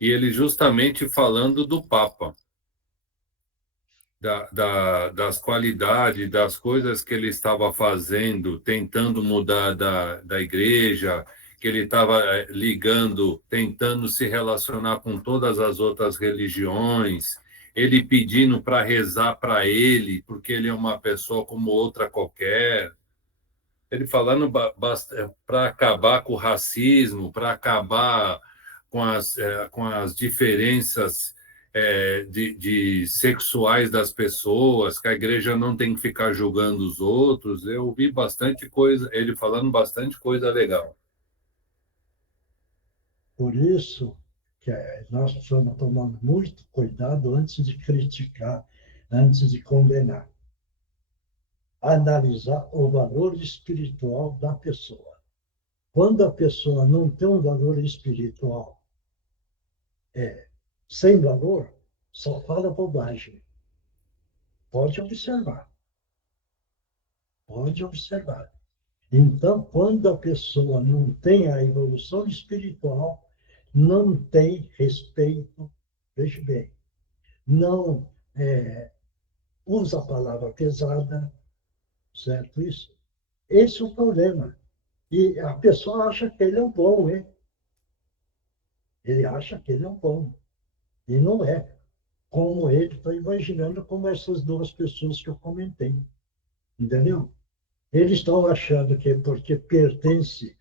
e ele justamente falando do Papa, das qualidades, das coisas que ele estava fazendo, tentando mudar da igreja, que ele estava ligando, tentando se relacionar com todas as outras religiões, ele pedindo para rezar para ele, porque ele é uma pessoa como outra qualquer. Ele falando para acabar com o racismo, para acabar com as diferenças de sexuais das pessoas, que a igreja não tem que ficar julgando os outros. Eu vi bastante coisa, ele falando bastante coisa legal. Por isso que nós precisamos tomar muito cuidado antes de criticar, antes de condenar. Analisar o valor espiritual da pessoa. Quando a pessoa não tem um valor espiritual sem valor, só fala bobagem. Pode observar, pode observar. Então, quando a pessoa não tem a evolução espiritual, não tem respeito, veja bem, não usa a palavra pesada, certo? Isso. Esse é o problema. E a pessoa acha que ele é o bom, hein? Ele acha que ele é o bom. E não é. Como ele está imaginando, como essas duas pessoas que eu comentei. Entendeu? Eles estão achando que porque pertence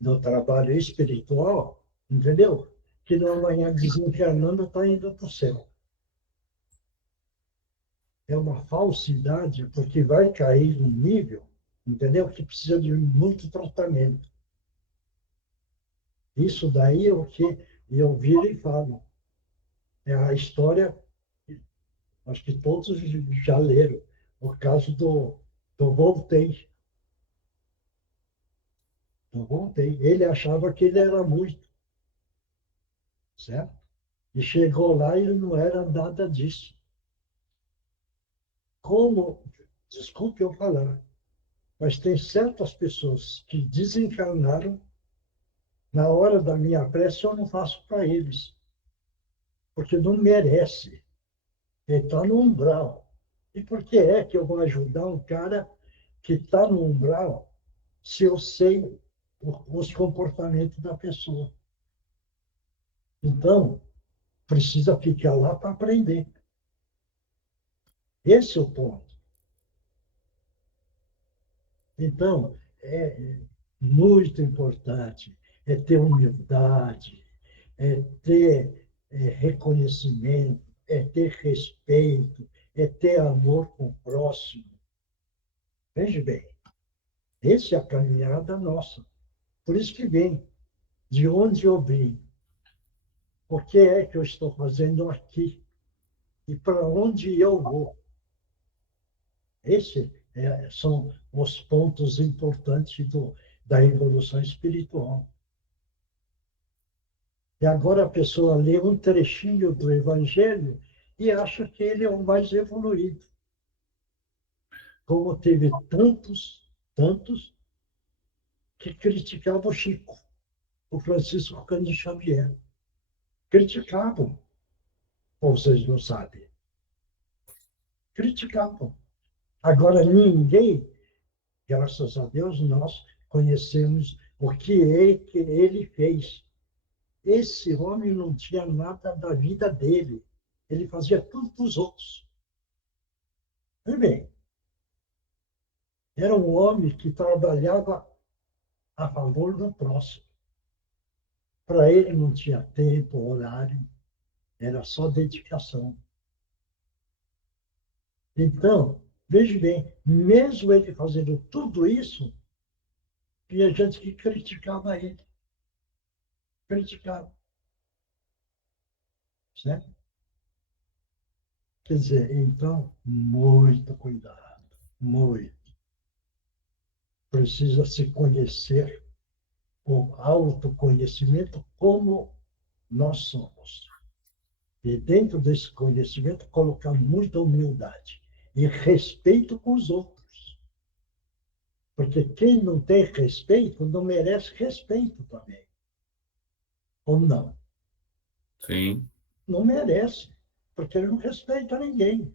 no trabalho espiritual, entendeu? Que no amanhã desencarnando está indo para o céu. É uma falsidade, porque vai cair num nível, entendeu? Que precisa de muito tratamento. Isso daí é o que eu viro e falo. É a história, acho que todos já leram, o caso do Voltaire. Do Voltaire. Ele achava que ele era muito, certo? E chegou lá e ele não era nada disso. Como, desculpe eu falar, mas tem certas pessoas que desencarnaram, na hora da minha prece eu não faço para eles, porque não merece. Ele está no umbral. E por que é que eu vou ajudar um cara que está no umbral se eu sei os comportamentos da pessoa? Então, precisa ficar lá para aprender. Esse é o ponto. Então, é muito importante é ter humildade, é ter reconhecimento, é ter respeito, é ter amor com o próximo. Veja bem, essa é a caminhada nossa. Por isso que vem de onde eu vim, o que é que eu estou fazendo aqui e para onde eu vou. Esses são os pontos importantes da evolução espiritual. E agora a pessoa lê um trechinho do Evangelho e acha que ele é o mais evoluído. Como teve tantos, que criticavam o Chico, o Francisco Cândido Xavier. Criticavam. Ou vocês não sabem. Criticavam. Agora, ninguém, graças a Deus, nós conhecemos o que ele fez. Esse homem não tinha nada da vida dele. Ele fazia tudo para os outros. E bem, era um homem que trabalhava a favor do próximo. Para ele não tinha tempo, horário, era só dedicação. Então, veja bem, mesmo ele fazendo tudo isso, tinha gente que criticava ele. Criticava. Certo? Quer dizer, então, muito cuidado, muito. Precisa se conhecer, o autoconhecimento como nós somos. E dentro desse conhecimento, colocar muita humildade e respeito com os outros. Porque quem não tem respeito não merece respeito também. Ou não? Sim. Não merece, porque ele não respeita ninguém.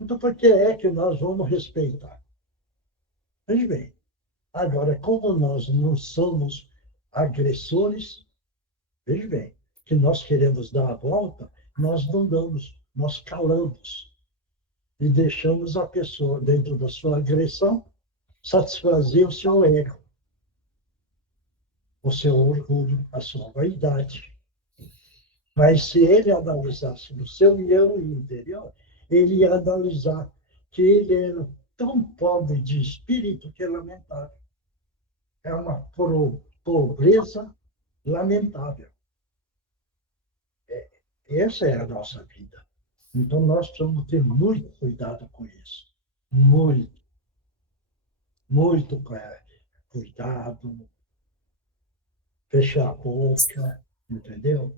Então, por que é que nós vamos respeitar? Veja bem, agora, como nós não somos agressores, veja bem, que nós queremos dar a volta, nós não damos, nós calamos e deixamos a pessoa, dentro da sua agressão, satisfazer o seu ego, o seu orgulho, a sua vaidade. Mas se ele analisasse no seu eu interior, ele ia analisar que ele era tão pobre de espírito que é lamentável. É uma pobreza lamentável. Essa é a nossa vida. Então, nós precisamos ter muito cuidado com isso. Muito, muito cuidado, fechar a boca, entendeu?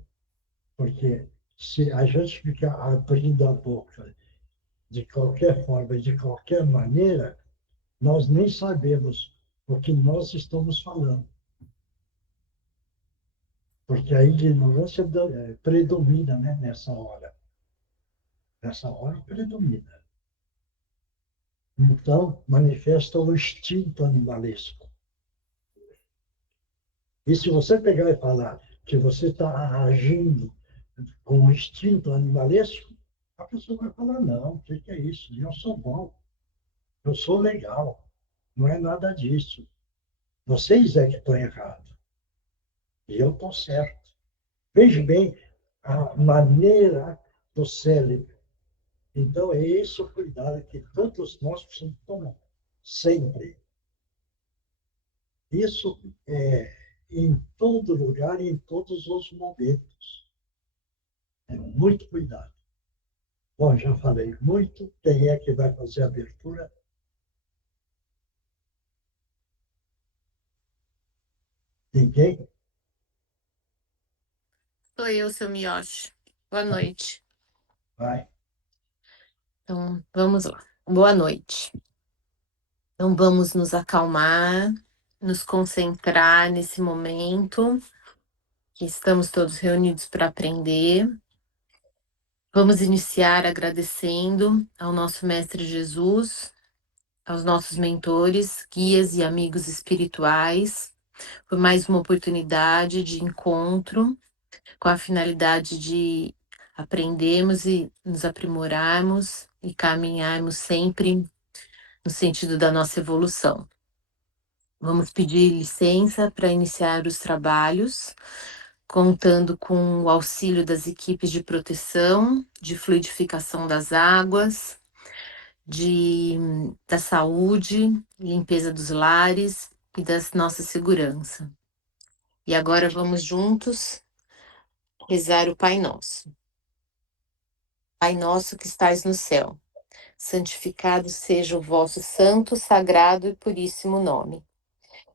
Porque se a gente ficar abrindo a boca de qualquer forma, de qualquer maneira, nós nem sabemos o que nós estamos falando. Porque a ignorância predomina, né, nessa hora. Nessa hora predomina. Então, manifesta o instinto animalesco. E se você pegar e falar que você está agindo com o instinto animalesco, a pessoa vai falar, não, o que é isso? Eu sou bom, eu sou legal. Não é nada disso. Vocês é que estão errados. E eu estou certo. Veja bem a maneira do cérebro. Então, é esse o cuidado que todos nós precisamos tomar. Sempre. Isso é em todo lugar e em todos os momentos. É muito cuidado. Bom, já falei muito. Quem é que vai fazer a abertura? Ninguém? Sou eu, seu Miyoshi. Boa noite. Vai. Então, vamos lá. Boa noite. Então, vamos nos acalmar, nos concentrar nesse momento que estamos todos reunidos para aprender. Vamos iniciar agradecendo ao nosso Mestre Jesus, aos nossos mentores, guias e amigos espirituais, por mais uma oportunidade de encontro com a finalidade de aprendermos e nos aprimorarmos e caminharmos sempre no sentido da nossa evolução. Vamos pedir licença para iniciar os trabalhos, contando com o auxílio das equipes de proteção, de fluidificação das águas, da saúde, limpeza dos lares e da nossa segurança. E agora vamos juntos rezar o Pai Nosso. Pai nosso que estais no céu, santificado seja o vosso santo, sagrado e puríssimo nome.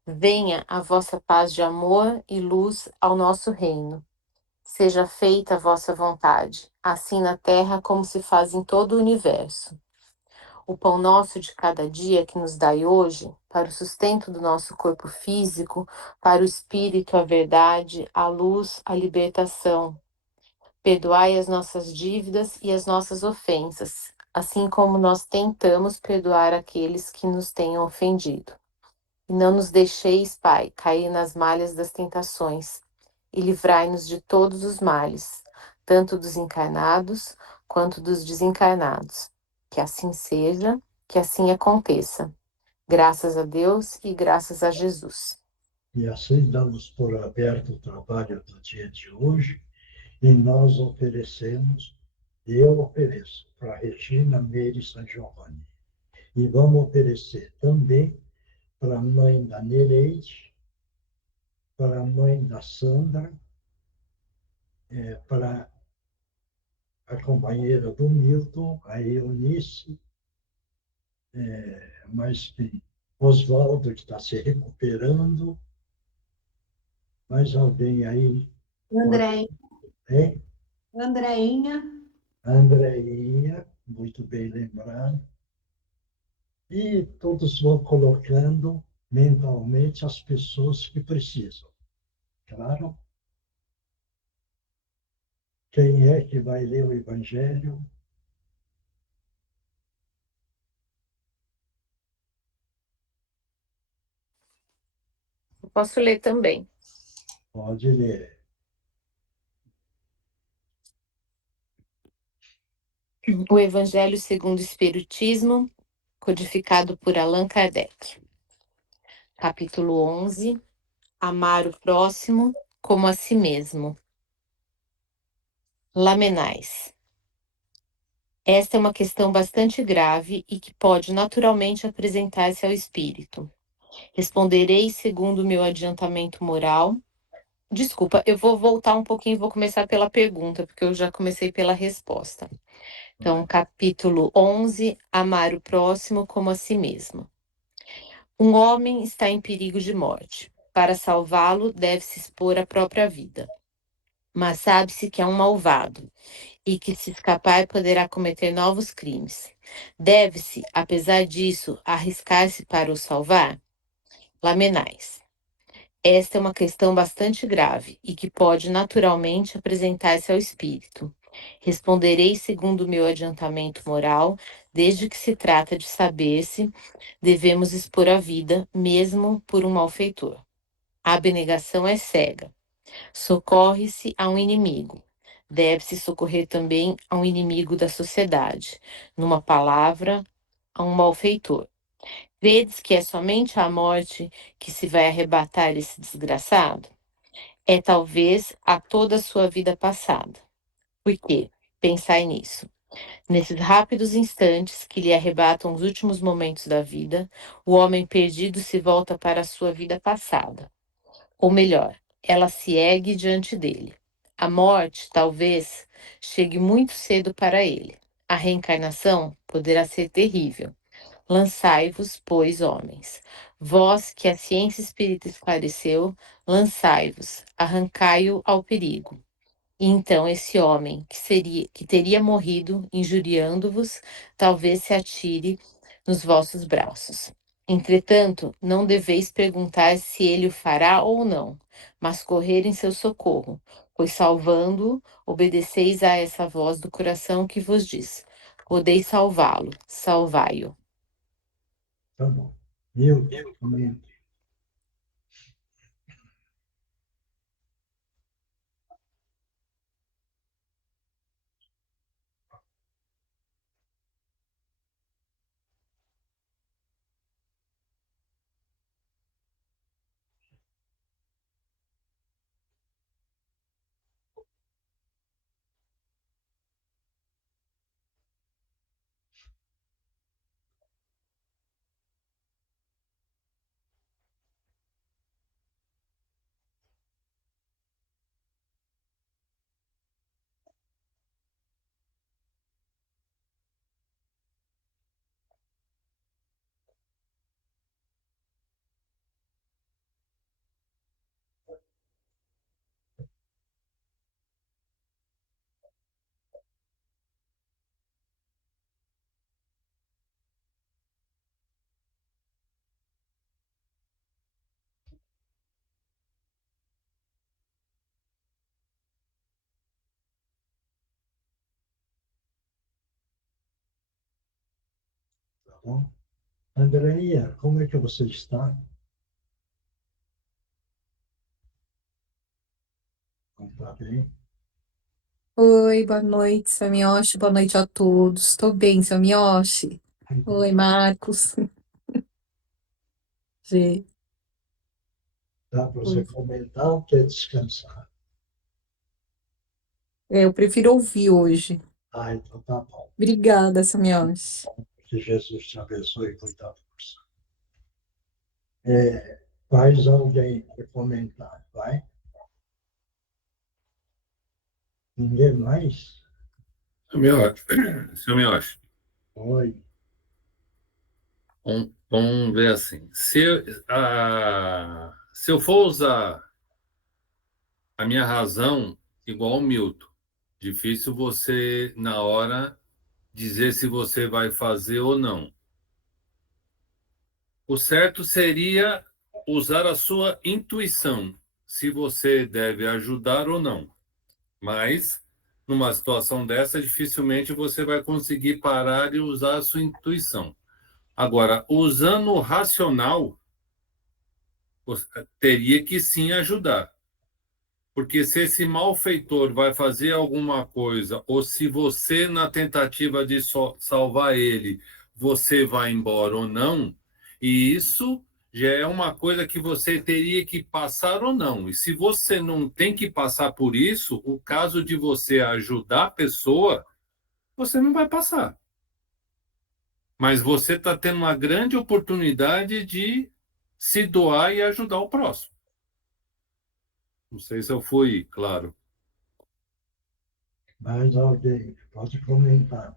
Venha a vossa paz de amor e luz ao nosso reino. Seja feita a vossa vontade, assim na terra como se faz em todo o universo. O pão nosso de cada dia que nos dai hoje, para o sustento do nosso corpo físico, para o espírito, a verdade, a luz, a libertação. Perdoai as nossas dívidas e as nossas ofensas, assim como nós tentamos perdoar aqueles que nos tenham ofendido. E não nos deixeis, Pai, cair nas malhas das tentações, e livrai-nos de todos os males, tanto dos encarnados quanto dos desencarnados. Que assim seja, que assim aconteça. Graças a Deus e graças a Jesus. E assim damos por aberto o trabalho do dia de hoje e nós oferecemos, eu ofereço para Regina Meire San Giovanni. E vamos oferecer também para a mãe da Nereide, para a mãe da Sandra, para a companheira do Milton, a Eunice, mas que Oswaldo, que está se recuperando, mais alguém aí? André, Hein? Andreinha, Andréinha, muito bem lembrado. E todos vão colocando mentalmente as pessoas que precisam. Claro? Quem é que vai ler o Evangelho? Eu posso ler também. Pode ler. O Evangelho segundo o Espiritismo, codificado por Allan Kardec. Capítulo 11. Amar o próximo como a si mesmo. Lamenais. Esta é uma questão bastante grave e que pode naturalmente apresentar-se ao espírito. Responderei segundo o meu adiantamento moral. Desculpa, eu vou voltar um pouquinho e vou começar pela pergunta, porque eu já comecei pela resposta. Então, capítulo 11, amar o próximo como a si mesmo. Um homem está em perigo de morte. Para salvá-lo, deve-se expor a própria vida. Mas sabe-se que é um malvado e que, se escapar, poderá cometer novos crimes. Deve-se, apesar disso, arriscar-se para o salvar? Lamenais. Esta é uma questão bastante grave e que pode naturalmente apresentar-se ao espírito. Responderei segundo o meu adiantamento moral, desde que se trata de saber se devemos expor a vida, mesmo por um malfeitor. A abnegação é cega. Socorre-se a um inimigo. Deve-se socorrer também a um inimigo da sociedade. Numa palavra, a um malfeitor. Credes que é somente a morte que se vai arrebatar esse desgraçado? É talvez a toda a sua vida passada. Por quê? Pensai nisso. Nesses rápidos instantes que lhe arrebatam os últimos momentos da vida, o homem perdido se volta para a sua vida passada. Ou melhor, ela se ergue diante dele. A morte, talvez, chegue muito cedo para ele. A reencarnação poderá ser terrível. Lançai-vos, pois, homens. Vós que a ciência espírita esclareceu, lançai-vos, arrancai-o ao perigo. E então esse homem, que teria morrido injuriando-vos, talvez se atire nos vossos braços. Entretanto, não deveis perguntar se ele o fará ou não, mas correr em seu socorro, pois salvando-o, obedeceis a essa voz do coração que vos diz: podeis salvá-lo, salvai-o. Tá bom. Milton, comente. Tá bom? Andréia, como é que você está? Não está bem? Oi, boa noite, Samioshi. Boa noite a todos. Estou bem, Samioshi. Oi, Marcos. Gê. Dá para você comentar ou quer descansar? Eu prefiro ouvir hoje. Ah, então tá bom. Obrigada, Samioshi. Que Jesus te abençoe com muita força. Faz alguém para comentar, vai? Ninguém mais? Seu Miotti, Oi. vamos ver assim. Se eu for usar a minha razão igual ao Milton, difícil você, na hora, dizer se você vai fazer ou não. O certo seria usar a sua intuição, se você deve ajudar ou não. Mas numa situação dessa, dificilmente você vai conseguir parar e usar a sua intuição. Agora, usando o racional, você teria que sim ajudar. Porque se esse malfeitor vai fazer alguma coisa, ou se você, na tentativa de salvar ele, você vai embora ou não, e isso já é uma coisa que você teria que passar ou não. E se você não tem que passar por isso, o caso de você ajudar a pessoa, você não vai passar. Mas você está tendo uma grande oportunidade de se doar e ajudar o próximo. Não sei se eu fui claro. Mais alguém pode comentar.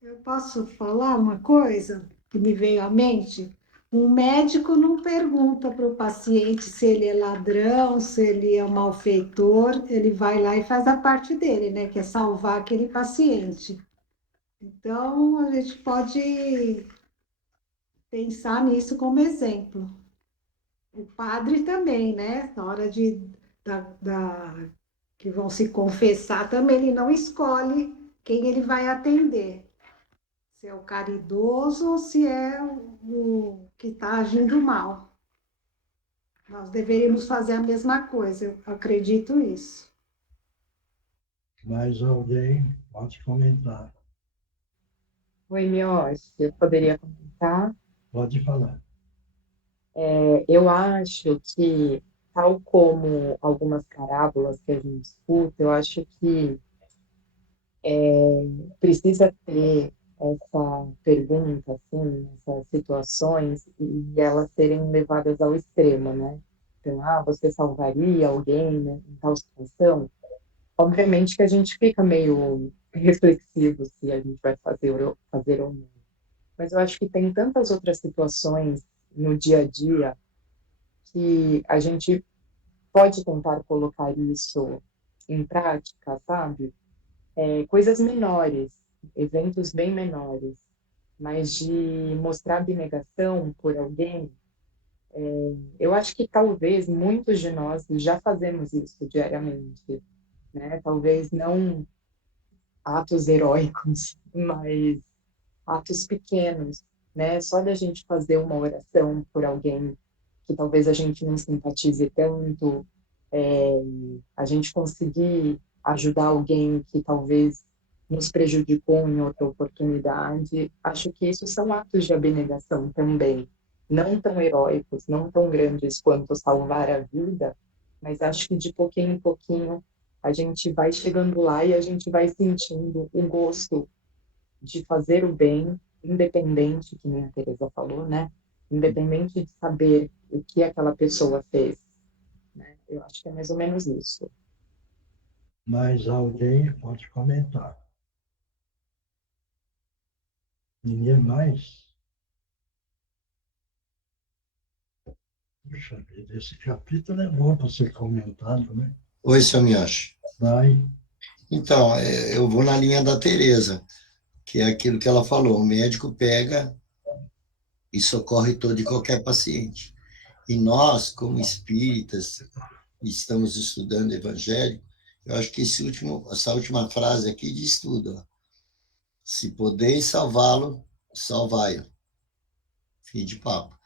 Eu posso falar uma coisa que me veio à mente? Um médico não pergunta para o paciente se ele é ladrão, se ele é um malfeitor, ele vai lá e faz a parte dele, né? Que é salvar aquele paciente. Então, a gente pode pensar nisso como exemplo. O padre também, né? Na hora que vão se confessar, também ele não escolhe quem ele vai atender. Se é o caridoso ou se é o que está agindo mal. Nós deveríamos fazer a mesma coisa, eu acredito isso. Mais alguém pode comentar. Oi, Mioche, eu poderia comentar? Pode falar. Eu acho que, tal como algumas parábolas que a gente escuta, eu acho que precisa ter essa pergunta, assim, essas situações, e elas serem levadas ao extremo, né? Então, você salvaria alguém, né, em tal situação? Obviamente que a gente fica meio reflexivo se a gente vai fazer ou não. Mas eu acho que tem tantas outras situações no dia a dia que a gente pode tentar colocar isso em prática, sabe? Coisas menores, eventos bem menores, mas de mostrar abnegação por alguém, eu acho que talvez muitos de nós já fazemos isso diariamente, né? Talvez não atos heróicos, mas atos pequenos, né? Só da gente fazer uma oração por alguém que talvez a gente não simpatize tanto, a gente conseguir ajudar alguém que talvez nos prejudicou em outra oportunidade, acho que isso são atos de abnegação também, não tão heróicos, não tão grandes quanto salvar a vida, mas acho que de pouquinho em pouquinho a gente vai chegando lá e a gente vai sentindo o gosto de fazer o bem, independente, que nem a Teresa falou, né? Independente de saber o que aquela pessoa fez, né? Eu acho que é mais ou menos isso. Mais alguém pode comentar. Ninguém mais? Puxa vida, esse capítulo é bom para ser comentado, né? Oi, seu Miyoshi. Vai. Então, eu vou na linha da Tereza, que é aquilo que ela falou, o médico pega e socorre todo e qualquer paciente. E nós, como espíritas, estamos estudando o Evangelho, eu acho que essa última frase aqui diz tudo. Ó. Se podeis salvá-lo, salvai-o. Fim de papo.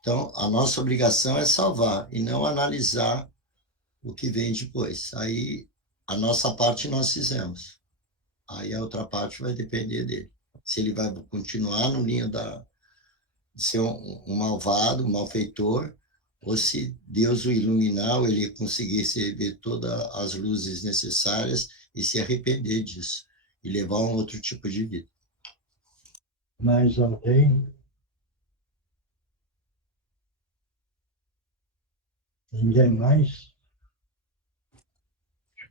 Então, a nossa obrigação é salvar e não analisar o que vem depois. Aí, a nossa parte nós fizemos. Aí, a outra parte vai depender dele. Se ele vai continuar no linha de ser um malvado, um malfeitor, ou se Deus o iluminar, ou ele conseguisse ver todas as luzes necessárias e se arrepender disso, e levar a um outro tipo de vida. Mais alguém? Ninguém mais?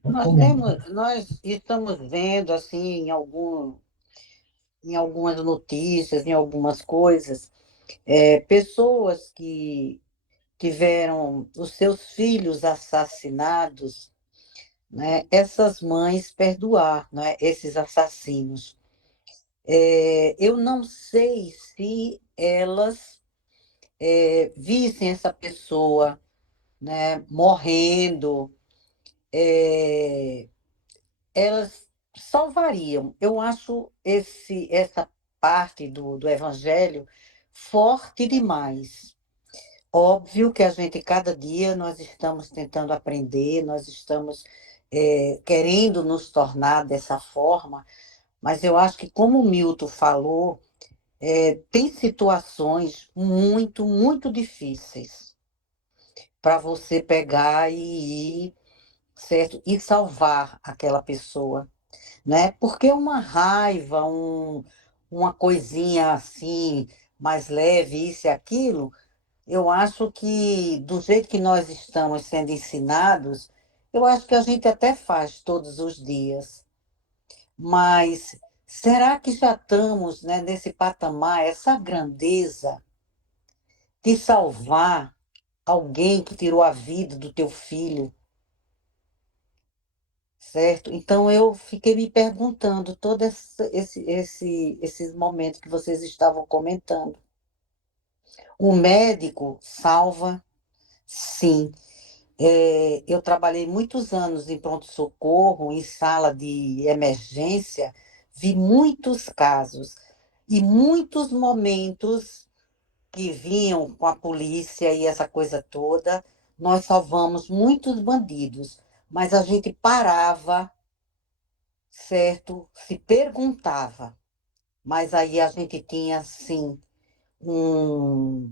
Nós estamos vendo, assim, em algumas notícias, em algumas coisas, pessoas que tiveram os seus filhos assassinados, né, essas mães perdoar, né, esses assassinos. Eu não sei se elas vissem essa pessoa, né, morrendo, elas salvariam. Eu acho essa parte do Evangelho forte demais. Óbvio que a gente, cada dia, nós estamos tentando aprender, nós estamos querendo nos tornar dessa forma, mas eu acho que, como o Milton falou, tem situações muito, muito difíceis para você pegar e ir, certo? E salvar aquela pessoa, né? Porque uma raiva, uma coisinha assim, mais leve, isso e aquilo, eu acho que, do jeito que nós estamos sendo ensinados, eu acho que a gente até faz todos os dias. Mas será que já estamos, né, nesse patamar, essa grandeza de salvar alguém que tirou a vida do teu filho, certo? Então eu fiquei me perguntando todos esses momentos que vocês estavam comentando. O médico salva, sim. Eu trabalhei muitos anos em pronto-socorro, em sala de emergência, vi muitos casos e muitos momentos que vinham com a polícia e essa coisa toda. Nós salvamos muitos bandidos, mas a gente parava, certo? Se perguntava, mas aí a gente tinha, sim, um,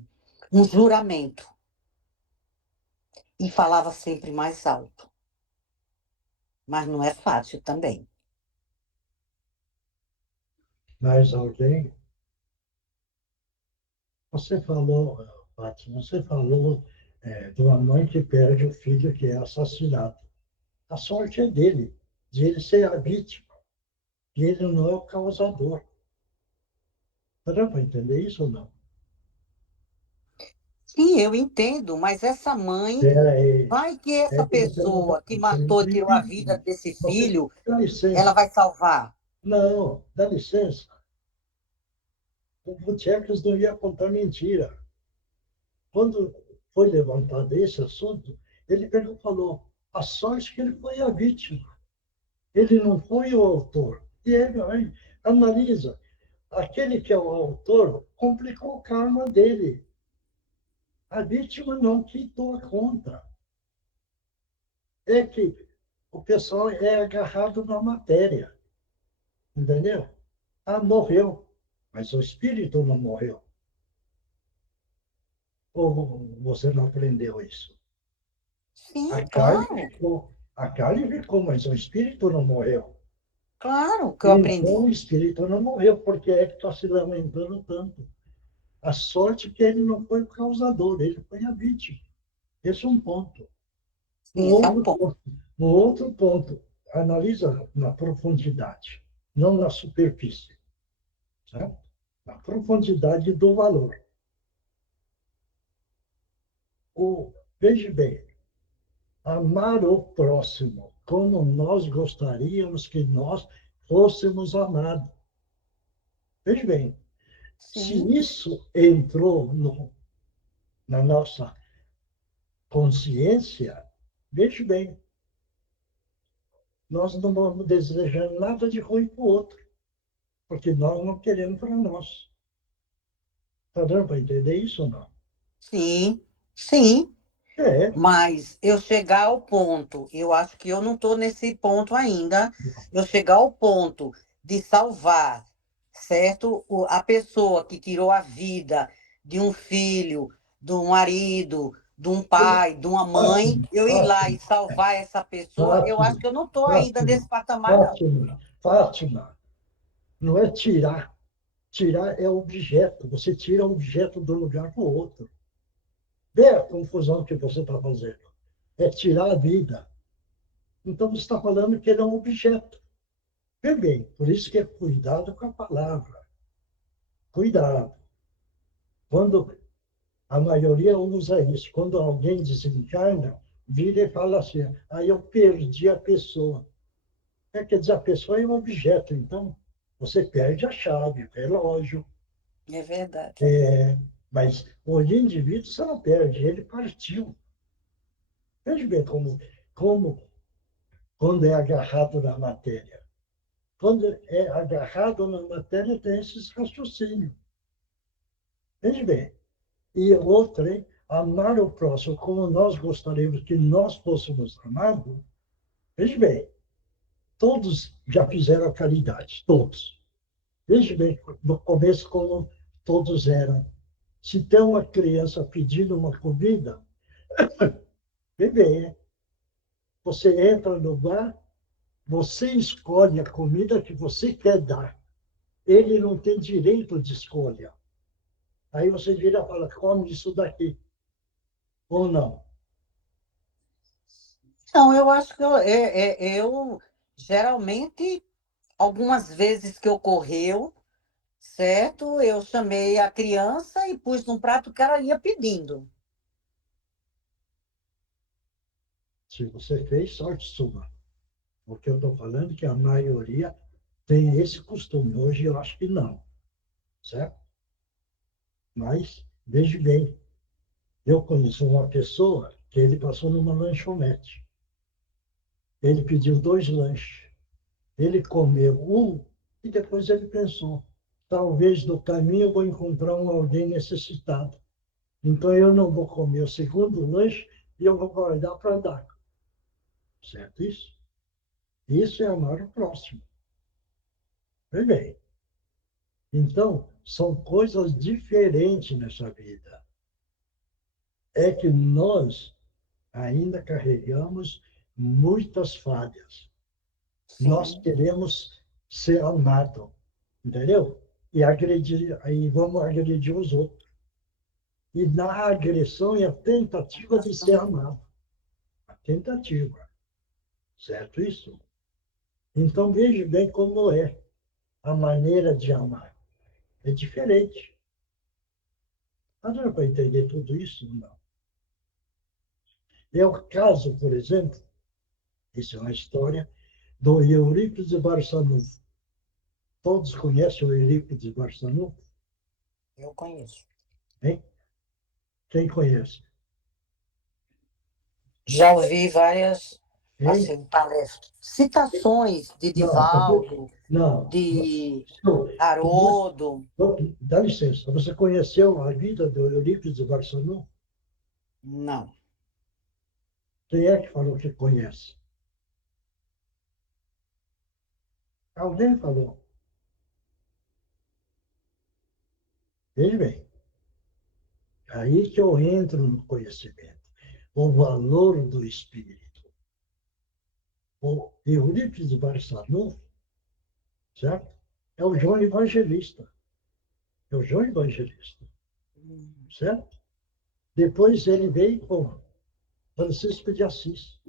um juramento e falava sempre mais alto, mas não é fácil também. Mais alguém? Você falou, Fátima, você falou de uma mãe que perde o filho que é assassinado. A sorte é dele, de ele ser a vítima, e ele não é o causador. Dá para entender isso ou não? Sim, eu entendo, mas essa mãe, Espera aí, vai que essa que pessoa que você não matou, tirou a vida entendi. desse Você, filho, dá ela licença. vai salvar. Não, dá licença. O Gutierrez não ia contar mentira. Quando foi levantado esse assunto, ele pegou e falou: a sorte que ele foi a vítima, ele não foi o autor. E ele aí, analisa: aquele que é o autor complicou o karma dele. A vítima não quitou a conta. É que o pessoal é agarrado na matéria, entendeu? Ah, morreu, mas o espírito não morreu. Ou você não aprendeu isso? Sim, claro, A carne ficou, mas o espírito não morreu. claro que eu Então, aprendi. o espírito não morreu, porque é que está se lamentando tanto. A sorte que ele não foi o causador, ele foi a vítima. Esse é um ponto. Um Sim, esse é um outro ponto. ponto, um outro ponto, analisa na profundidade, não na superfície, certo? Na profundidade do valor. Veja bem, amar o próximo como nós gostaríamos que nós fôssemos amados. Veja bem, se Sim, isso entrou na nossa consciência, veja bem, nós não vamos desejar nada de ruim para o outro, porque nós não queremos para nós. Está dando para entender isso ou não? sim, sim. É, Mas eu chegar ao ponto, eu acho que eu não estou nesse ponto ainda, eu chegar ao ponto de salvar, certo? A pessoa que tirou a vida de um filho, de um marido, de um pai, de uma mãe, Fátima, eu ir lá e Fátima, salvar essa pessoa, eu acho Fátima, que eu não estou ainda Fátima, nesse patamar, não. Fátima, Fátima, não é tirar. Tirar é objeto. Você tira o objeto do lugar para o outro. Vê a confusão que você está fazendo. É tirar a vida. Então você está falando que ele é um objeto. Vê bem, por isso que é cuidado com a palavra. Cuidado. Quando a maioria usa isso, quando alguém desencarna, vira e fala assim, aí eu perdi a pessoa. Quer dizer, a pessoa é um objeto, então você perde a chave, o relógio. É verdade. Mas o indivíduo você não perde, ele partiu. Veja bem como quando é agarrado na matéria. Quando é agarrado na matéria, tem esses raciocínios. Veja bem. E outra, hein? Amar o próximo como nós gostaríamos que nós fôssemos amados. Veja bem, todos já fizeram a caridade, todos. Veja bem, no começo, como todos eram. Se tem uma criança pedindo uma comida, vê bem, você entra no bar, você escolhe a comida que você quer dar. Ele não tem direito de escolha. Aí você vira e fala, come isso daqui. Ou não? Então, eu acho que eu geralmente, algumas vezes que ocorreu, certo? Eu chamei a criança e pus num prato que ela ia pedindo. Se você fez, sorte sua. O que eu estou falando é que a maioria tem esse costume. Hoje eu acho que não, certo? Mas, veja bem, eu conheço uma pessoa que ele passou numa lanchonete. Ele pediu 2 lanches. Ele comeu um e depois ele pensou, talvez no caminho eu vou encontrar alguém necessitado. Então eu não vou comer o segundo lanche e eu vou guardar para dar. Certo isso? Isso é amar o próximo. Vê bem. Então, são coisas diferentes nessa vida. É que nós ainda carregamos muitas falhas. Nós Sim. queremos ser amados, entendeu? E agredir, aí vamos agredir os outros. E na agressão é a tentativa de ser amado. A tentativa. Certo isso? Então veja bem como é a maneira de amar. É diferente. Mas não é para entender tudo isso? Não. É o caso, por exemplo, isso é uma história do Eurípides de Barçanufo. Todos conhecem o Eurípides de Barçanufo? Eu conheço. Hein? Quem conhece? Já ouvi várias Hein? assim, palestras, citações de Não, Divaldo, não. de Não. Haroldo. Dá licença. Você conheceu a vida do Eurípides de Barçanufo? Não. Quem é que falou que conhece? Alguém falou. Veja bem. Aí que eu entro no conhecimento. O valor do espírito. O Eurípides de Barçanufo, certo? É o João Evangelista. É o João Evangelista, certo? Depois ele veio com Francisco de Assis.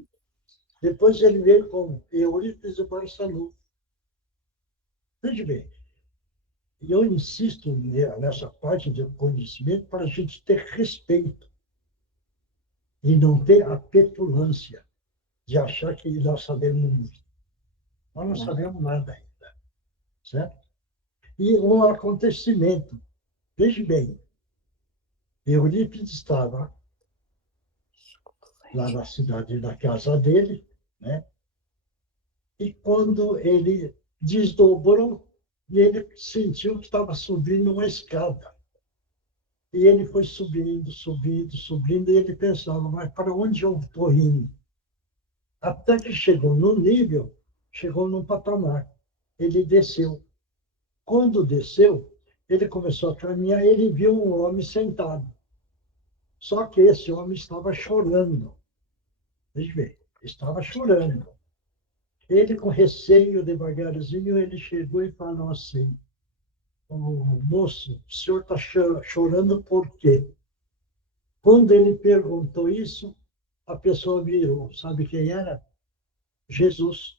Depois ele veio com Eurípides de Barçanufo. Veja bem, e eu insisto nessa parte de conhecimento para a gente ter respeito e não ter a petulância de achar que nós sabemos muito. Nós não sabemos nada ainda, certo? E um acontecimento, veja bem, Eurípides estava lá na cidade, na casa dele, né? E quando ele desdobrou, ele sentiu que estava subindo uma escada. E ele foi subindo, subindo, subindo, e ele pensava, mas para onde eu estou indo? Até que chegou no nível, chegou num patamar. Ele desceu. Quando desceu, ele começou a caminhar, ele viu um homem sentado. Só que esse homem estava chorando. Veja bem, estava chorando. Ele, com receio, devagarzinho, ele chegou e falou assim, moço, o senhor está chorando por quê? Quando ele perguntou isso, a pessoa virou. Sabe quem era? Jesus.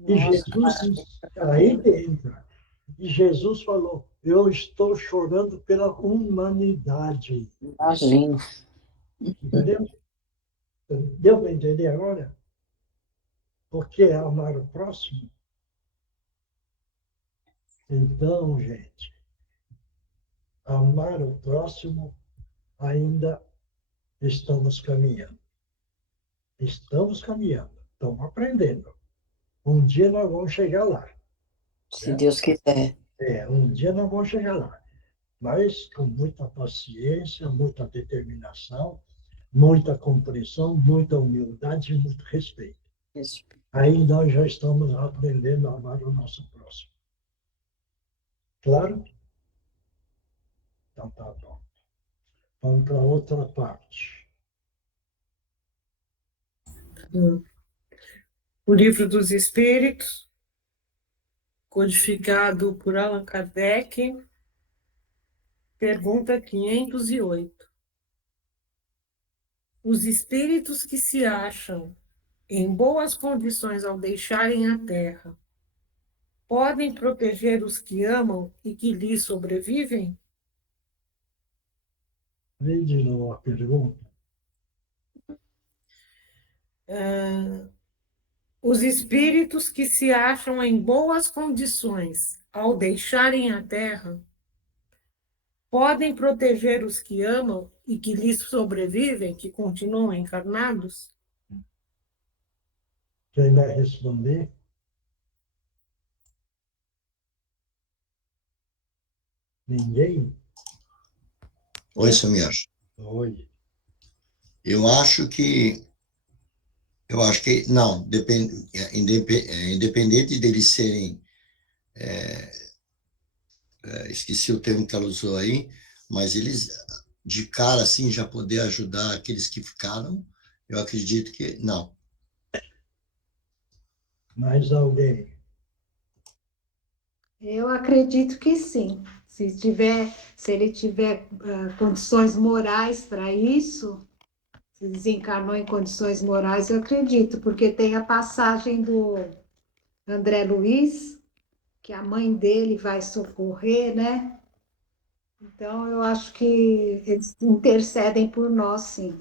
E Jesus, aí entra. E Jesus falou, eu estou chorando pela humanidade. Imagino. Entendeu? Deu para entender agora? Porque é amar o próximo. Então, gente, amar o próximo ainda estamos caminhando. Estamos caminhando. estamos aprendendo. Um dia nós vamos chegar lá. Se Né? Deus quiser. Um dia nós vamos chegar lá. Mas com muita paciência, muita determinação, muita compreensão, muita humildade e muito respeito. Isso. Aí nós já estamos aprendendo a amar o nosso próximo. Claro? Então tá bom. Vamos para outra parte. O Livro dos Espíritos, codificado por Allan Kardec, pergunta 508. Os espíritos que se acham em boas condições ao deixarem a Terra podem proteger os que amam e que lhes sobrevivem? Lê de novo a pergunta. Os espíritos que se acham em boas condições ao deixarem a Terra podem proteger os que amam e que lhes sobrevivem, que continuam encarnados? Quem vai responder? Ninguém? Oi, Samir. Oi. Eu acho que não, independente deles serem, esqueci o termo que ela usou aí, mas eles, de cara, assim, já poder ajudar aqueles que ficaram, eu acredito que não. Mais alguém? Eu acredito que sim. Se ele tiver condições morais para isso, se desencarnou em condições morais, eu acredito, porque tem a passagem do André Luiz, que a mãe dele vai socorrer, né? Então, eu acho que eles intercedem por nós, sim.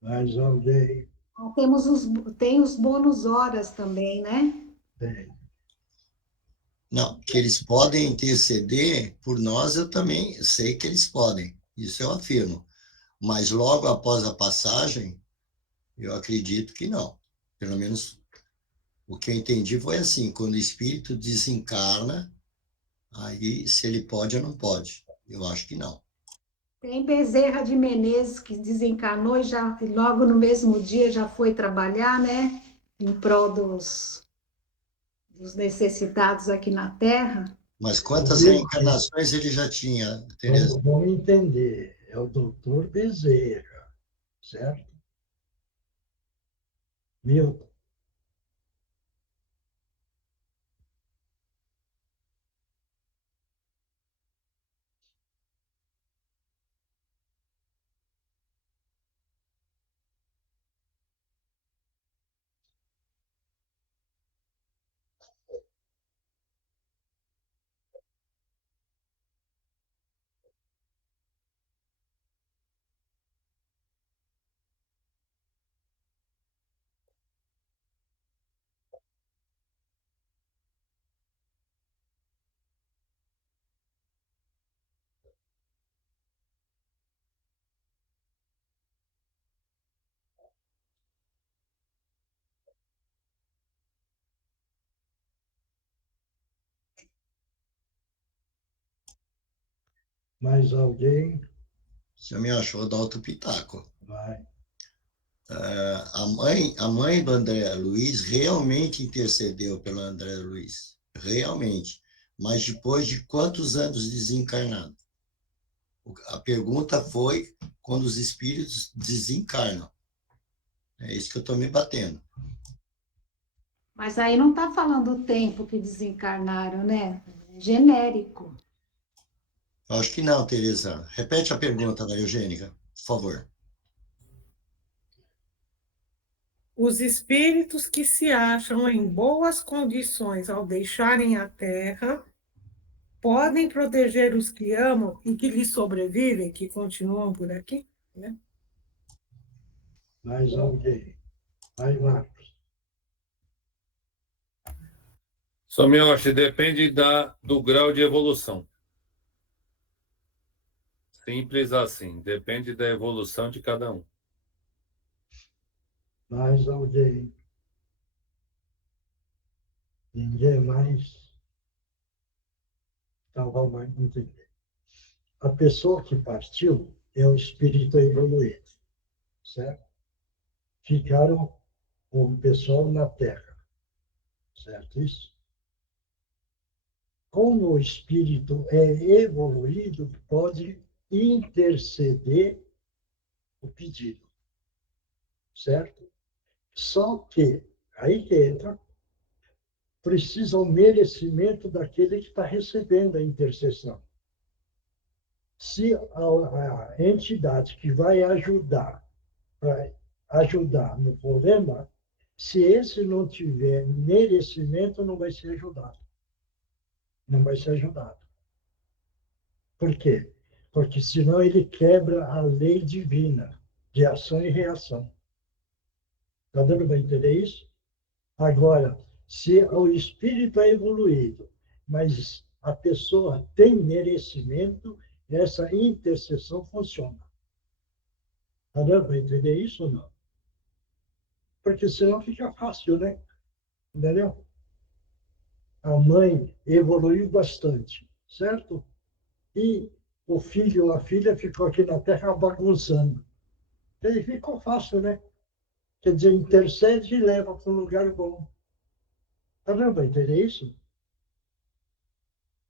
Mais alguém? Então, tem os bônus horas também, né? Tem. Não, que eles podem interceder por nós, eu também sei que eles podem, isso eu afirmo. Mas logo após a passagem, eu acredito que não. Pelo menos o que eu entendi foi assim, quando o espírito desencarna, aí se ele pode ou não pode. Eu acho que não. Tem Bezerra de Menezes, que desencarnou e logo no mesmo dia já foi trabalhar, né? Em prol dos necessitados aqui na Terra. Mas quantas reencarnações ele já tinha, Tereza? Vamos entender. É o doutor Bezerra, certo? Milton. Mais alguém? Você me achou dar outro pitaco. Vai. A mãe do André Luiz realmente intercedeu pelo André Luiz. Realmente. Mas depois de quantos anos desencarnado? A pergunta foi quando os espíritos desencarnam. É isso que eu estou me batendo. Mas aí não está falando o tempo que desencarnaram, né? É genérico. Eu acho que não, Tereza. Repete a pergunta da Eugênica, por favor. Os espíritos que se acham em boas condições ao deixarem a Terra podem proteger os que amam e que lhes sobrevivem, que continuam por aqui, né? Mais alguém? Vai, Marcos. Somioshi, depende do grau de evolução. Simples assim, depende da evolução de cada um. Mais alguém? Ninguém mais? Então vamos entender. A pessoa que partiu é um espírito evoluído, certo? Ficaram o pessoal na Terra, certo isso? Como o espírito é evoluído, pode interceder o pedido, certo? Só que, aí que entra, precisa o merecimento daquele que está recebendo a intercessão. Se a entidade que vai ajudar, para ajudar no problema, se esse não tiver merecimento, não vai ser ajudado. Não vai ser ajudado. Por quê? Porque senão ele quebra a lei divina de ação e reação. Está dando para entender isso? Agora, se o espírito é evoluído, mas a pessoa tem merecimento, essa intercessão funciona. Está dando para entender isso ou não? Porque senão fica fácil, né? Entendeu? A mãe evoluiu bastante, certo? E o filho ou a filha ficou aqui na Terra bagunçando. E aí ficou fácil, né? Quer dizer, intercede e leva para um lugar bom. Está dando para entender isso?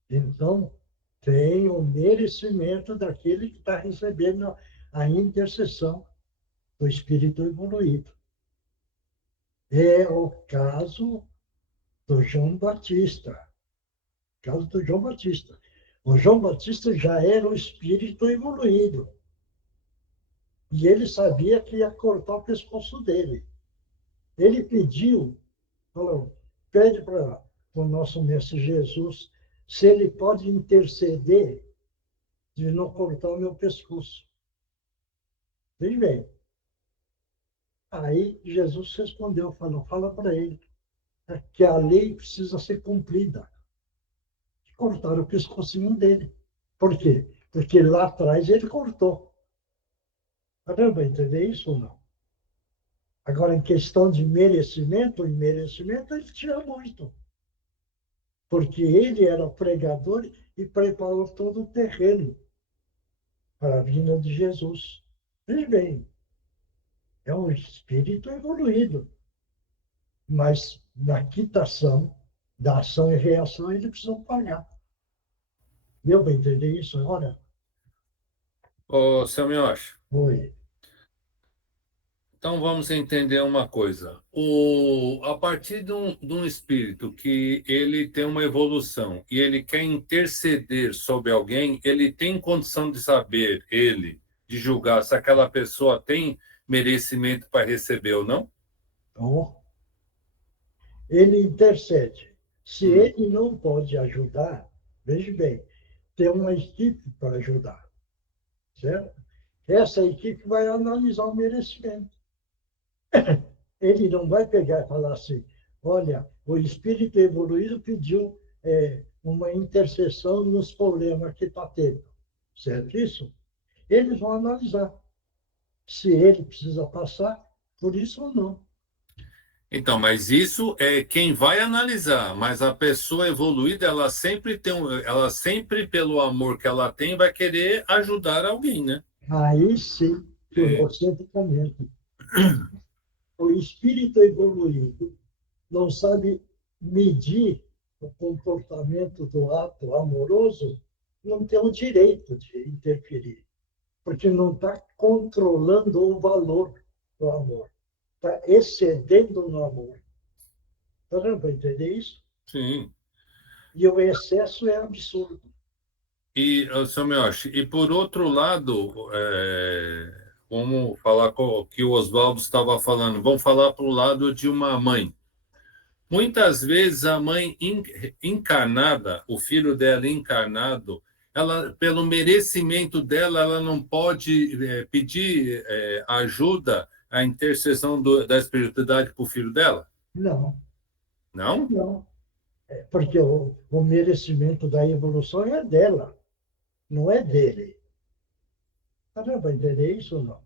Então, tem o merecimento daquele que está recebendo a intercessão do espírito evoluído. É o caso do João Batista. O caso do João Batista. O João Batista já era um espírito evoluído. E ele sabia que ia cortar o pescoço dele. Ele pediu, falou, pede para o nosso mestre Jesus se ele pode interceder de não cortar o meu pescoço. Veja bem. Aí Jesus respondeu, falou, fala para ele que a lei precisa ser cumprida. Cortaram o pescocinho dele. Por quê? Porque lá atrás ele cortou. Dá para entender isso ou não? Agora, em questão de merecimento, ele tinha muito. Porque ele era pregador e preparou todo o terreno para a vinda de Jesus. Veja bem, é um espírito evoluído. Mas na quitação da ação e reação, ele precisa pagar. Deu para entender isso agora? Ô, seu Miocha, Foi. então vamos entender uma coisa. A partir de um espírito que ele tem uma evolução e ele quer interceder sobre alguém, ele tem condição de saber, de julgar se aquela pessoa tem merecimento para receber ou não? Então, ele intercede. Se ele não pode ajudar, veja bem, tem uma equipe para ajudar, certo? Essa equipe vai analisar o merecimento. Ele não vai pegar e falar assim, olha, o espírito evoluído pediu uma intercessão nos problemas que está tendo, certo isso? Eles vão analisar se ele precisa passar por isso ou não. Então, mas isso é quem vai analisar, mas a pessoa evoluída, ela sempre, pelo amor que ela tem, vai querer ajudar alguém, né? Aí sim, que você comenta. O espírito evoluído não sabe medir o comportamento do ato amoroso, não tem o direito de interferir, porque não está controlando o valor do amor, está excedendo no amor. Está dando para entender isso? Sim. E o excesso é absurdo. E, seu Miochi, e por outro lado, vamos falar com o que o Oswaldo estava falando, vamos falar para o lado de uma mãe. Muitas vezes a mãe encarnada, o filho dela encarnado, ela, pelo merecimento dela, ela não pode pedir ajuda, a intercessão da espiritualidade para o filho dela? Não. Não? Não. Porque o merecimento da evolução é dela, não é dele. Está dando para entender isso ou não?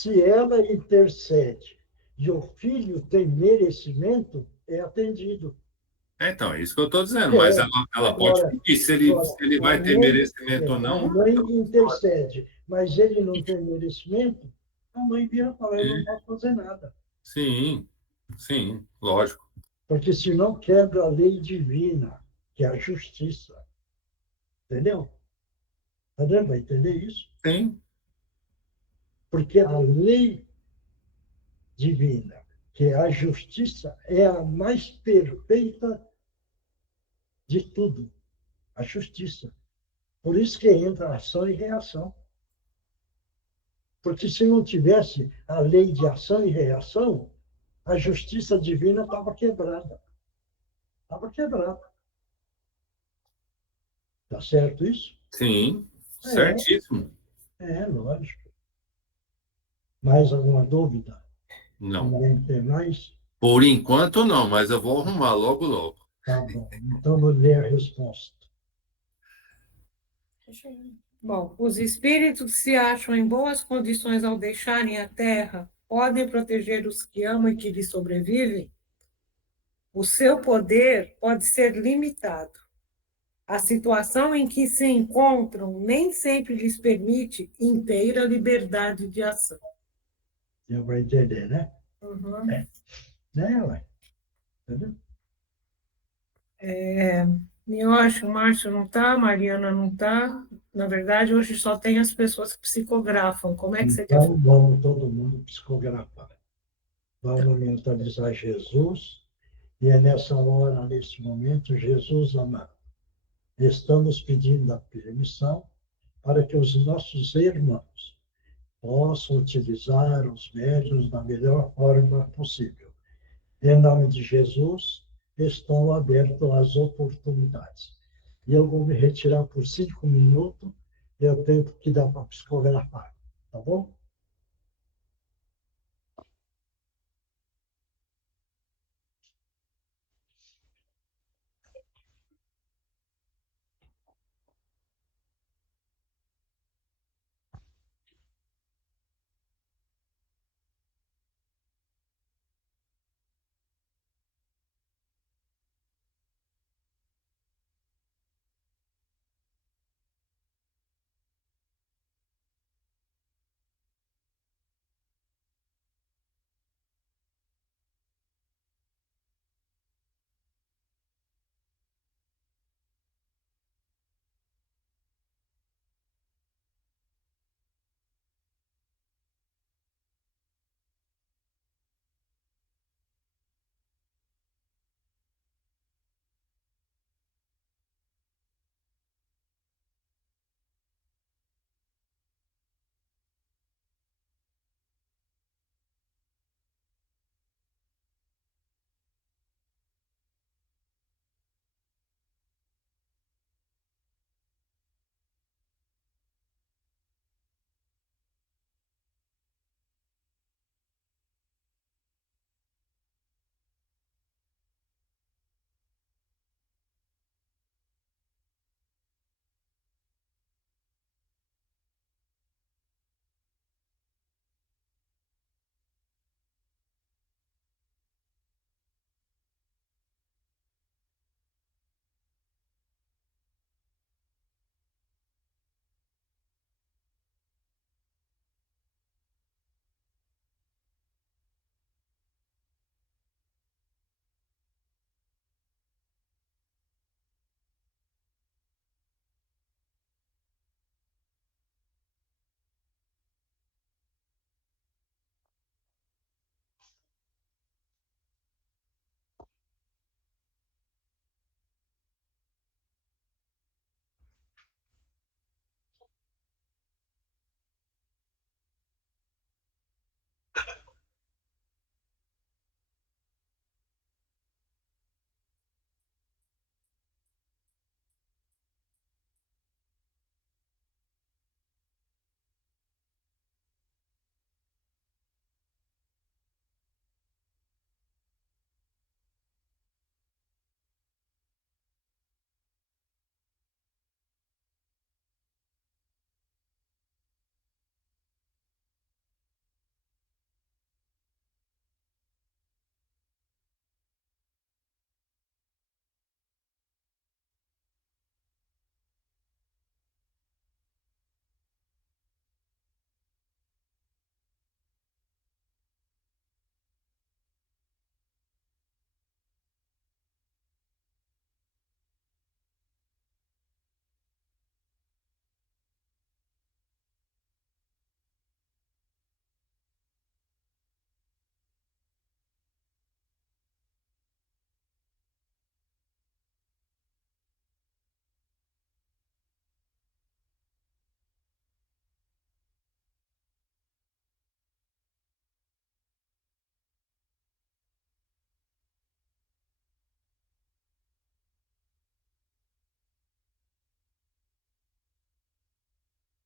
Se ela intercede e o filho tem merecimento, é atendido. Então, é isso que eu estou dizendo, mas ela pode Agora, pedir se ele a vai ter mãe, merecimento ou a não. mãe intercede, mas ele não tem merecimento, a mãe vira e fala, eu não posso fazer nada. Sim, sim, lógico. Porque senão quebra a lei divina, que é a justiça. Entendeu? Está dando para entender isso? Sim, Porque a lei divina, que é a justiça, é a mais perfeita de tudo. A justiça. Por isso que entra ação e reação. Porque se não tivesse a lei de ação e reação, a justiça divina estava quebrada. Estava quebrada. Está certo isso? sim, É, certíssimo. lógico. Mais alguma dúvida? Não. Ninguém tem mais? Por enquanto, não, mas eu vou arrumar logo, logo. Tá bom. Então, vou ler a resposta. Bom, os espíritos se acham em boas condições ao deixarem a Terra, podem proteger os que amam e que lhes sobrevivem? O seu poder pode ser limitado. A situação em que se encontram nem sempre lhes permite inteira liberdade de ação. Deu para entender, né? Uhum. Ué. Entendeu? Eu acho que o Márcio não está, a Mariana não está. Na verdade, hoje só tem as pessoas que psicografam. Como é que você quer fazer? Então, vamos todo mundo psicografar. Vamos mentalizar Jesus. E é nessa hora, nesse momento, Jesus amado. Estamos pedindo a permissão para que os nossos irmãos possam utilizar os médios da melhor forma possível. Em nome de Jesus, estão abertas as oportunidades. E eu vou me retirar por 5 minutos, é o tempo que dá para psicografar, tá bom?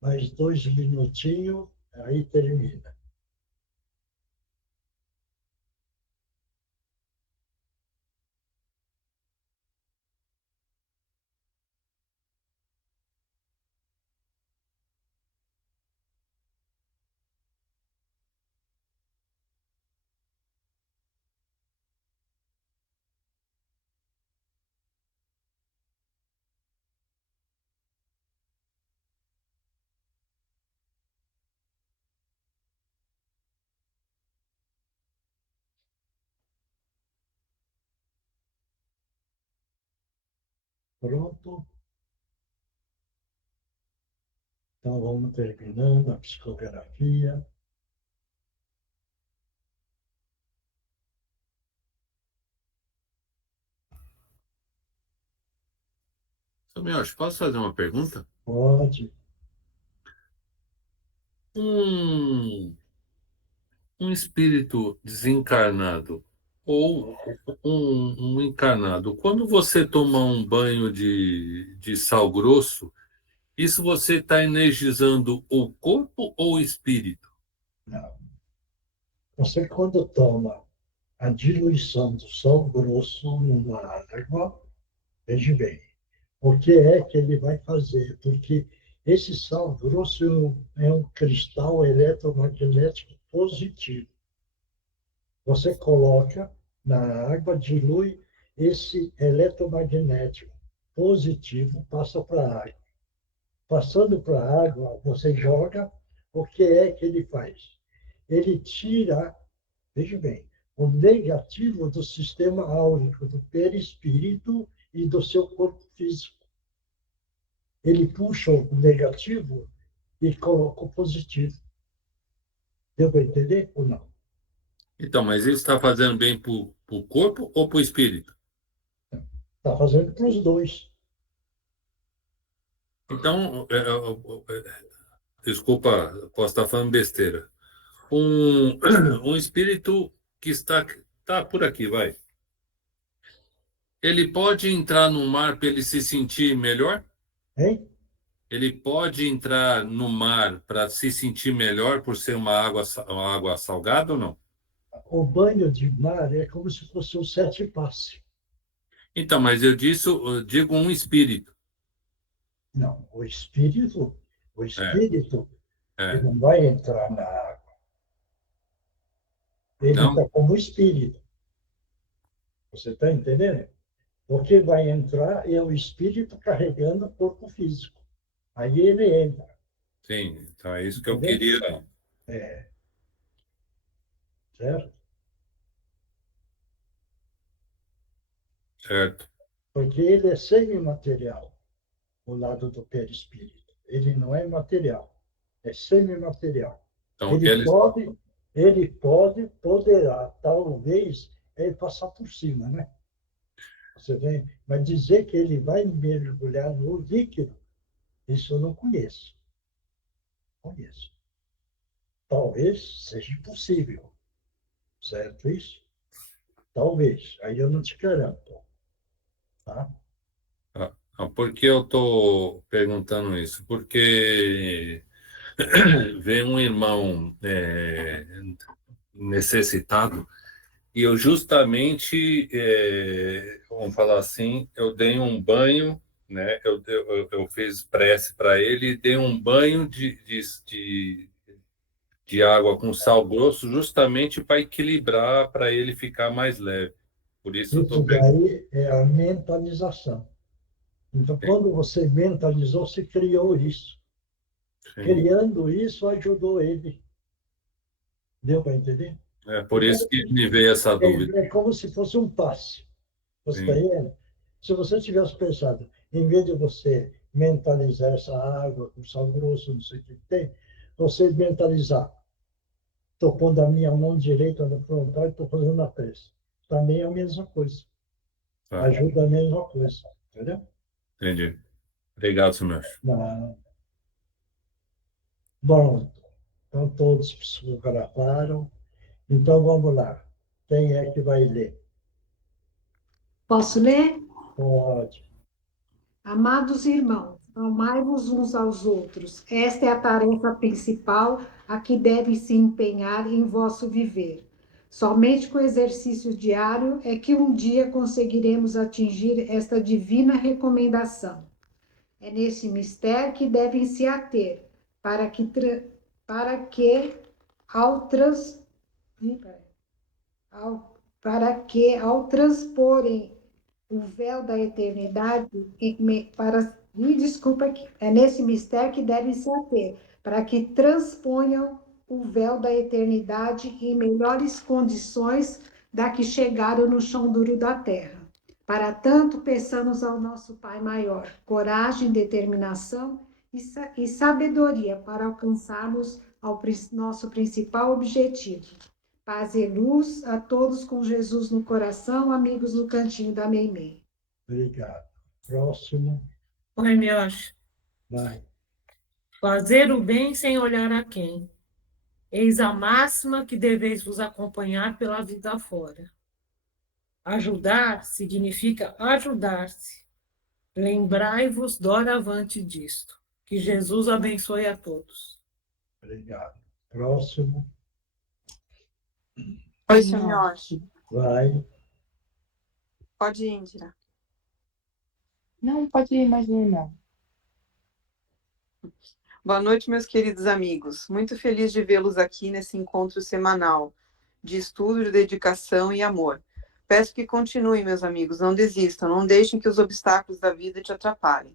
mais 2 minutinhos, aí termina. Pronto? Então, vamos terminando a psicografia. Seu Miotti, posso fazer uma pergunta? Pode. Um, um espírito desencarnado ou um encarnado, quando você toma um banho de sal grosso, isso você está energizando o corpo ou o espírito? Não. Você, quando toma a diluição do sal grosso numa água, veja bem, o que é que ele vai fazer? Porque esse sal grosso é um cristal eletromagnético positivo. Você coloca na água, dilui esse eletromagnético positivo, passa para a água. Passando para a água, você joga, o que é que ele faz? Ele tira, veja bem, o negativo do sistema áurico, do perispírito e do seu corpo físico. Ele puxa o negativo e coloca o positivo. Deu para entender ou não? Então, mas isso está fazendo bem para o corpo ou para o espírito? Está fazendo para os dois. Então, desculpa, posso estar falando besteira. Um, um espírito que está por aqui, vai. Ele pode entrar no mar para ele se sentir melhor? Hein? Ele pode entrar no mar para se sentir melhor por ser uma água salgada ou não? O banho de mar é como se fosse um sete passe. Então, mas eu digo um espírito. Não, o espírito, ele É. não vai entrar na água. Ele Não? está como espírito. Você está entendendo? O que vai entrar é o espírito carregando o corpo físico. Aí ele entra. Sim, então é isso que eu Entendeu? queria. É, certo? Certo. Porque ele é semimaterial, o lado do perispírito. Ele não é material, é semimaterial. Então, Poderá, talvez, ele passar por cima, né? Você vem, mas dizer que ele vai mergulhar no líquido, isso eu não conheço. Conheço. Talvez seja possível, certo isso? Talvez. Aí eu não te garanto, tá? por que eu estou perguntando isso? Porque veio um irmão necessitado e eu justamente, vamos falar assim, eu dei um banho, né? Eu fiz prece para ele e dei um banho de água com sal grosso justamente para equilibrar, para ele ficar mais leve. Por isso eu Isso estou perguntando. daí é a mentalização. Então, quando você mentalizou, você criou isso. Sim. Criando isso, ajudou ele. Deu para entender? É por isso que me veio essa dúvida. É como se fosse um passe. Você está Sim, entendendo? Se você tivesse pensado, em vez de você mentalizar essa água com sal grosso, não sei o que tem, você mentalizar, estou pondo a minha mão direita no frontal e estou fazendo a prece. Também é a mesma coisa. tá. Ajuda a mesma coisa. Entendeu? Entendi. Obrigado, senhor. Não. Bom, então todos psicografaram. Então vamos lá. Quem é que vai ler? Posso ler? Pode. Amados irmãos, Amai-vos uns aos outros. Esta é a tarefa principal a que deve se empenhar em vosso viver. Somente com o exercício diário é que um dia conseguiremos atingir esta divina recomendação. É nesse mistério que devem se ater, para que ao trans, ao transporem o véu da eternidade, desculpa aqui, é nesse mistério que devem se ater, para que transponham o véu da eternidade em melhores condições da que chegaram no chão duro da terra. Para tanto, peçamos ao nosso Pai maior coragem, determinação e sabedoria para alcançarmos nosso principal objetivo. Paz e luz a todos com Jesus no coração, amigos no cantinho da Meimei. Obrigado. Próximo. Oi, Mioche. Vai. Fazer o bem sem olhar a quem. Eis a máxima que deveis vos acompanhar pela vida fora. Ajudar significa ajudar-se. Lembrai-vos doravante disto. Que Jesus abençoe a todos. Obrigado. Próximo. Oi, seu Mioche. Vai. Pode ir, Indira. Não, pode ir, imagina. Boa noite, meus queridos amigos. Muito feliz de vê-los aqui nesse encontro semanal de estudo, de dedicação e amor. Peço que continuem, meus amigos, não desistam, não deixem que os obstáculos da vida te atrapalhem.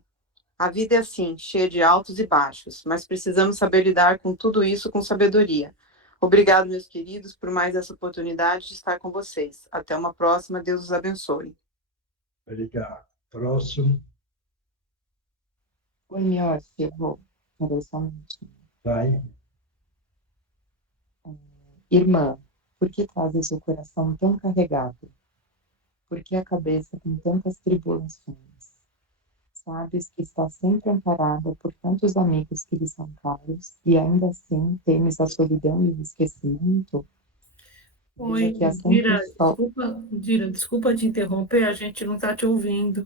A vida é assim, cheia de altos e baixos, mas precisamos saber lidar com tudo isso com sabedoria. Obrigado, meus queridos, por mais essa oportunidade de estar com vocês. Até uma próxima, Deus os abençoe. Obrigado. Próximo. Oi, Mioche, eu vou. Peraí só um minutinho. Vai. Irmã, por que trazes o coração tão carregado? Por que a cabeça com tantas tribulações? Sabes que está sempre amparada por tantos amigos que lhe são caros e ainda assim temes a solidão e o esquecimento? Oi, Veja que há sempre desculpa te interromper, a gente não está te ouvindo.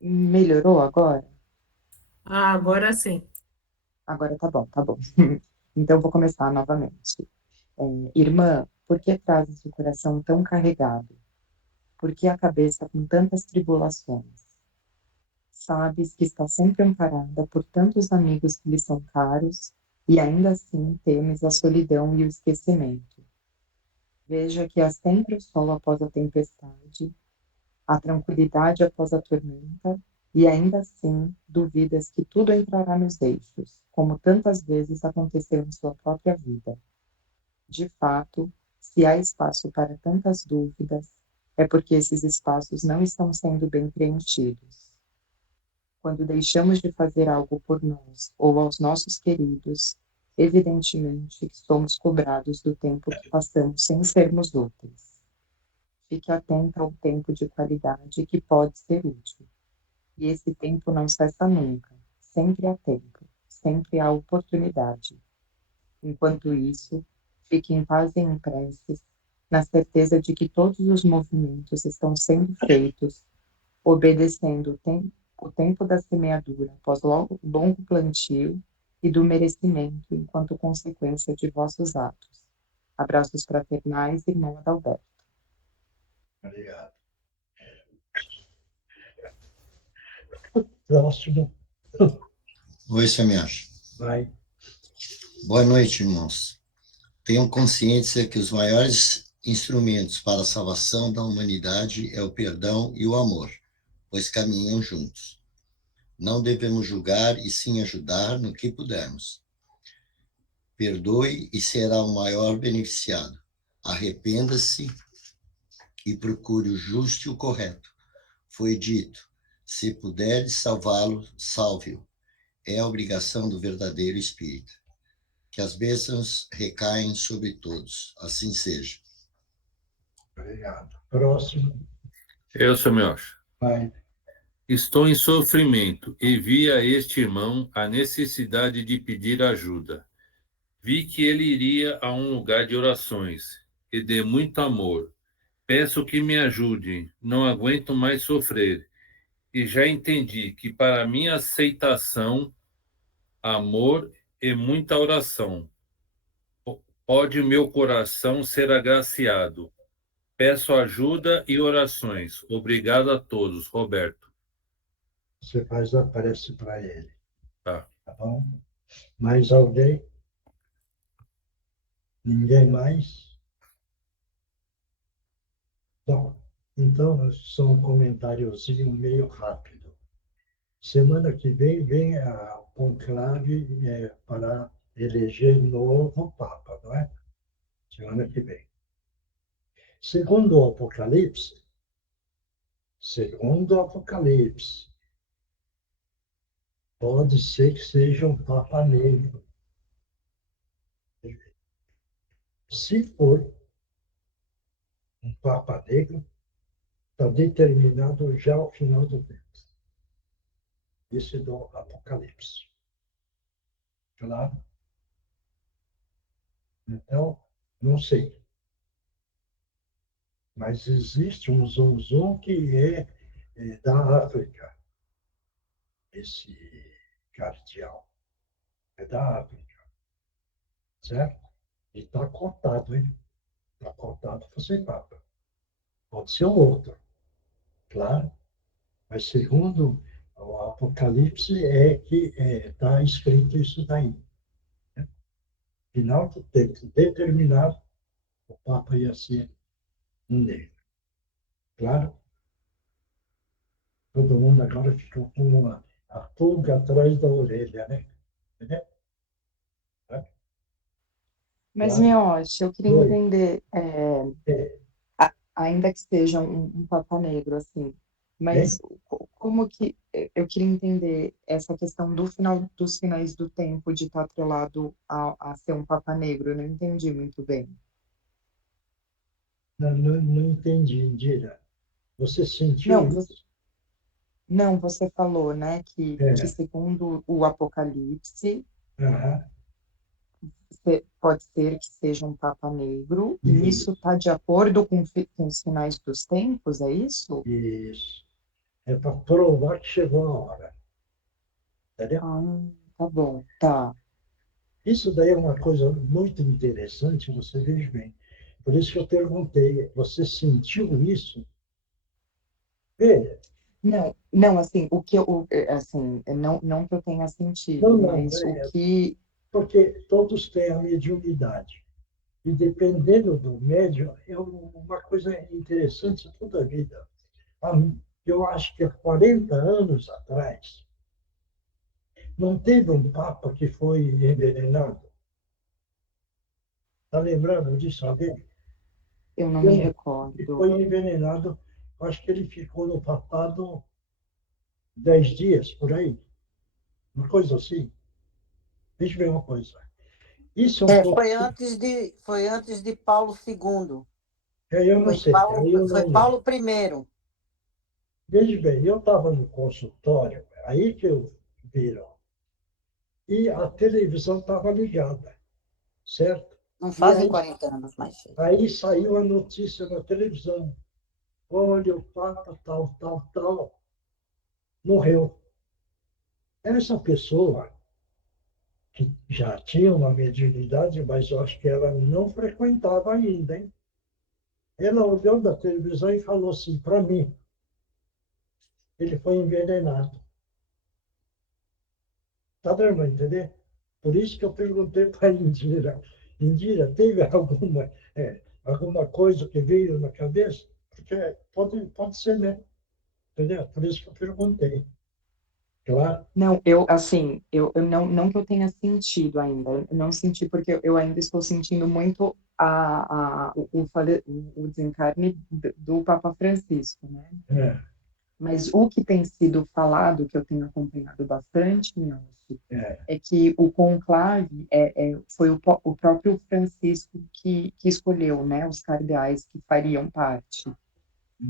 Melhorou agora? Ah, agora sim. Agora tá bom, tá bom. Então vou começar novamente. Irmã, por que trazes o coração tão carregado? Por que a cabeça com tantas tribulações? Sabes que está sempre amparada por tantos amigos que lhe são caros e ainda assim temes a solidão e o esquecimento. Veja que há sempre o sol após a tempestade, a tranquilidade após a tormenta, e ainda assim duvidas que tudo entrará nos eixos, como tantas vezes aconteceu em sua própria vida. De fato, se há espaço para tantas dúvidas, é porque esses espaços não estão sendo bem preenchidos. Quando deixamos de fazer algo por nós ou aos nossos queridos, evidentemente que somos cobrados do tempo que passamos sem sermos úteis. Fique atenta ao tempo de qualidade que pode ser útil. E esse tempo não cessa nunca. Sempre há tempo. Sempre há oportunidade. Enquanto isso, fique em paz e em preces, na certeza de que todos os movimentos estão sendo feitos, obedecendo o tempo da semeadura após longo plantio e do merecimento enquanto consequência de vossos atos. Abraços fraternais, irmão Adalberto. Obrigado. Próximo. Oi, Semiacho. Vai. Boa noite, irmãos. Tenham consciência que os maiores instrumentos para a salvação da humanidade é o perdão e o amor, pois caminham juntos. Não devemos julgar e sim ajudar no que pudermos. Perdoe e será o maior beneficiado. Arrependa-se e procure o justo e o correto. Foi dito, se puderes salvá-lo, salve-o. É a obrigação do verdadeiro espírita. Que as bênçãos recaem sobre todos. Assim seja. Obrigado. Próximo. Eu, seu Miocha. Vai. Estou em sofrimento e vi a este irmão a necessidade de pedir ajuda. Vi que ele iria a um lugar de orações e de muito amor. Peço que me ajudem, não aguento mais sofrer. e já entendi que para minha aceitação, amor e muita oração, pode meu coração ser agraciado. Peço ajuda e orações. Obrigado a todos, Roberto. Você faz a prece para ele. Tá. Tá bom? Mais alguém? Ninguém mais? Bom, então, só um comentáriozinho meio rápido. Semana que vem a conclave para eleger novo Papa, não é? Semana que vem. Segundo o Apocalipse, pode ser que seja um Papa negro. Se for um Papa negro, está determinado já ao final do tempo. Isso do Apocalipse. Claro? Então, não sei. Mas existe um Zonzon que é da África. Esse cardeal é da África. Certo? E está cotado, hein? Está cotado para ser Papa. Pode ser um outro, claro. Mas segundo o Apocalipse é que está escrito isso daí. Né? Final do tempo determinado, o Papa ia ser um negro. Claro? Todo mundo agora ficou com a pulga atrás da orelha, né? Entendeu? Mas, Claro. Mioche, eu queria Oi. entender, É, ainda que seja um Papa negro, assim, mas como que eu queria entender essa questão dos finais do tempo de estar atrelado a ser um Papa negro, eu não entendi muito bem. não entendi, Indira. Você sentiu Não, isso? Não, você falou, né, que É. segundo o Apocalipse, Aham. pode ser que seja um Papa negro, e Isso. isso está de acordo com os finais dos tempos, é isso? Isso. É para provar que chegou a hora. Entendeu? Ah, tá bom, tá. Isso daí é uma coisa muito interessante, você veja bem. Por isso que eu perguntei, você sentiu isso? Veja. Não, assim, assim, não que eu tenha sentido, Não, mas o que, porque todos têm a mediunidade. E dependendo do médium, é uma coisa interessante toda a vida. Eu acho que há 40 anos atrás, não teve um Papa que foi envenenado? Está lembrando disso alguém? eu não me Ele recordo. foi envenenado, acho que ele ficou no papado 10 dias, por aí. Uma coisa assim. Deixa eu ver uma coisa. Isso é um pouco. Foi antes de Paulo II. Eu não sei. Aí eu Foi não lembro. Paulo I. Veja bem, eu estava no consultório, aí que eu vi, ó, e a televisão estava ligada, certo? Não E fazem 40 anos mais cedo. aí saiu a notícia na televisão. Olha, o Papa tal, morreu. Essa pessoa, que já tinha uma mediunidade, mas eu acho que ela não frequentava ainda, hein? Ela olhou da televisão e falou assim para mim, ele foi envenenado. Está dando a entender? Por isso que eu perguntei para a Indira. Indira, teve alguma coisa que veio na cabeça? Porque pode ser, né? Entendeu? Por isso que eu perguntei. Claro. Não, assim, eu não que eu tenha sentido ainda, eu não senti porque eu ainda estou sentindo muito o desencarne do Papa Francisco, né? É, Mas o que tem sido falado, que eu tenho acompanhado bastante, Miotti, é que o conclave foi o próprio Francisco que escolheu, né, os cardeais que fariam parte,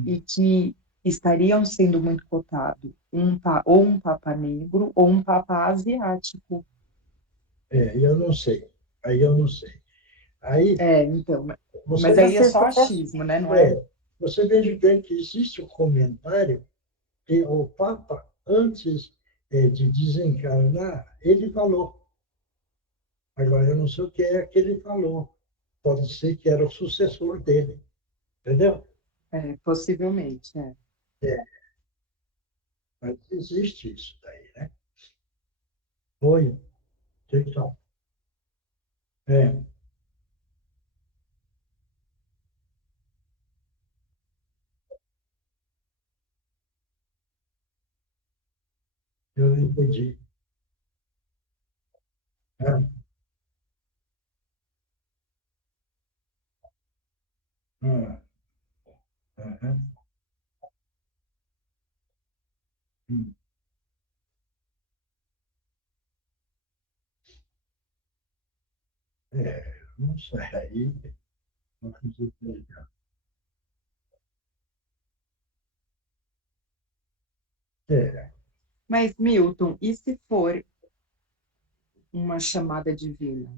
e que estariam sendo muito cotados ou um Papa negro ou um Papa asiático. eu não sei. Aí eu não sei. Aí, Então, você mas aí é só achismo, né, não é? Você veja bem que existe um comentário E o Papa, antes de desencarnar, ele falou. Agora, eu não sei o que é que ele falou. Pode ser que era o sucessor dele. Entendeu? Possivelmente, É, mas existe isso daí, né? Foi. Então, é, eu não entendi. É, ah, aham, hum, não sei. Aí, não acredito nele. É, Mas, Milton, e se for uma chamada divina?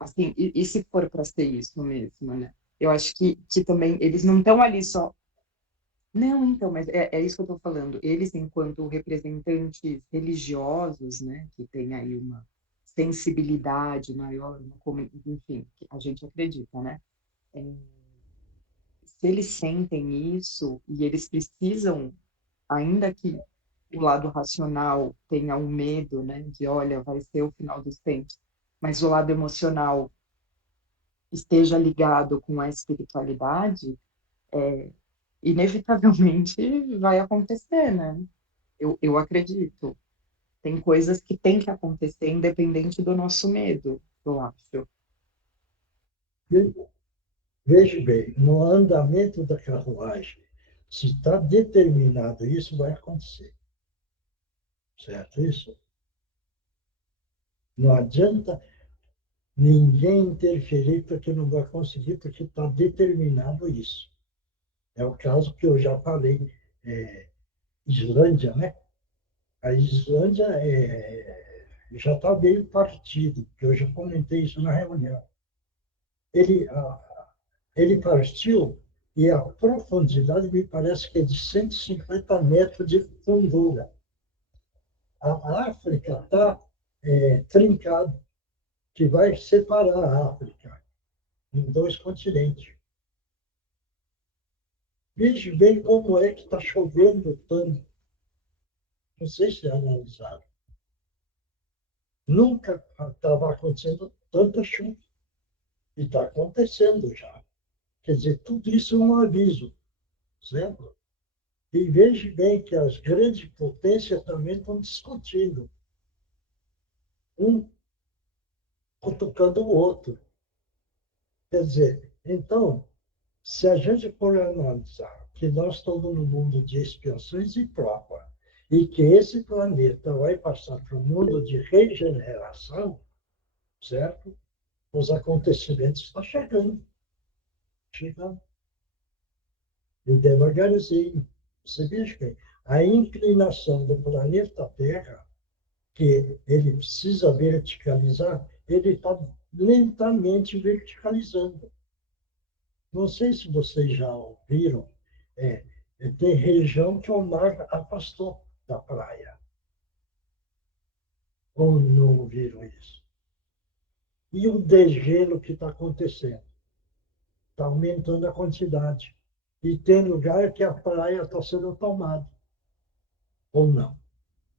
Assim, e se for para ser isso mesmo, né? Eu acho que também eles não estão ali só. Não, então, mas é isso que eu estou falando. Eles, enquanto representantes religiosos, né, que têm aí uma sensibilidade maior, enfim, que a gente acredita, né? É, se eles sentem isso e eles precisam, ainda que o lado racional tenha um medo, né, de olha, vai ser o final dos tempos, mas o lado emocional esteja ligado com a espiritualidade, inevitavelmente vai acontecer, né? Eu acredito. Tem coisas que têm que acontecer independente do nosso medo, eu acho. veja bem, no andamento da carruagem, se está determinado isso, vai acontecer. Certo? Isso? Não adianta ninguém interferir porque não vai conseguir, porque está determinado isso. É o caso que eu já falei, Islândia, né? A Islândia já está meio partido, porque eu já comentei isso na reunião. Ele, ele partiu e a profundidade me parece que é de 150 metros de fundura. A África está trincada, que vai separar a África em dois continentes. Veja bem como é que está chovendo tanto. Não sei se analisaram. Nunca estava acontecendo tanta chuva. E está acontecendo já. Quer dizer, tudo isso é um aviso, certo? E veja bem que as grandes potências também estão discutindo, um cutucando o outro. Quer dizer, então, se a gente for analisar que nós estamos no mundo de expiações e prova, e que esse planeta vai passar para um mundo de regeneração, certo? Os acontecimentos estão chegando, chegando. E devagarzinho. Você veja que a inclinação do planeta Terra, que ele precisa verticalizar, ele está lentamente verticalizando. Não sei se vocês já ouviram, tem região que o mar afastou da praia. Ou não ouviram isso? E o degelo que está acontecendo? Está aumentando a quantidade. E tem lugar que a praia está sendo tomada. Ou não?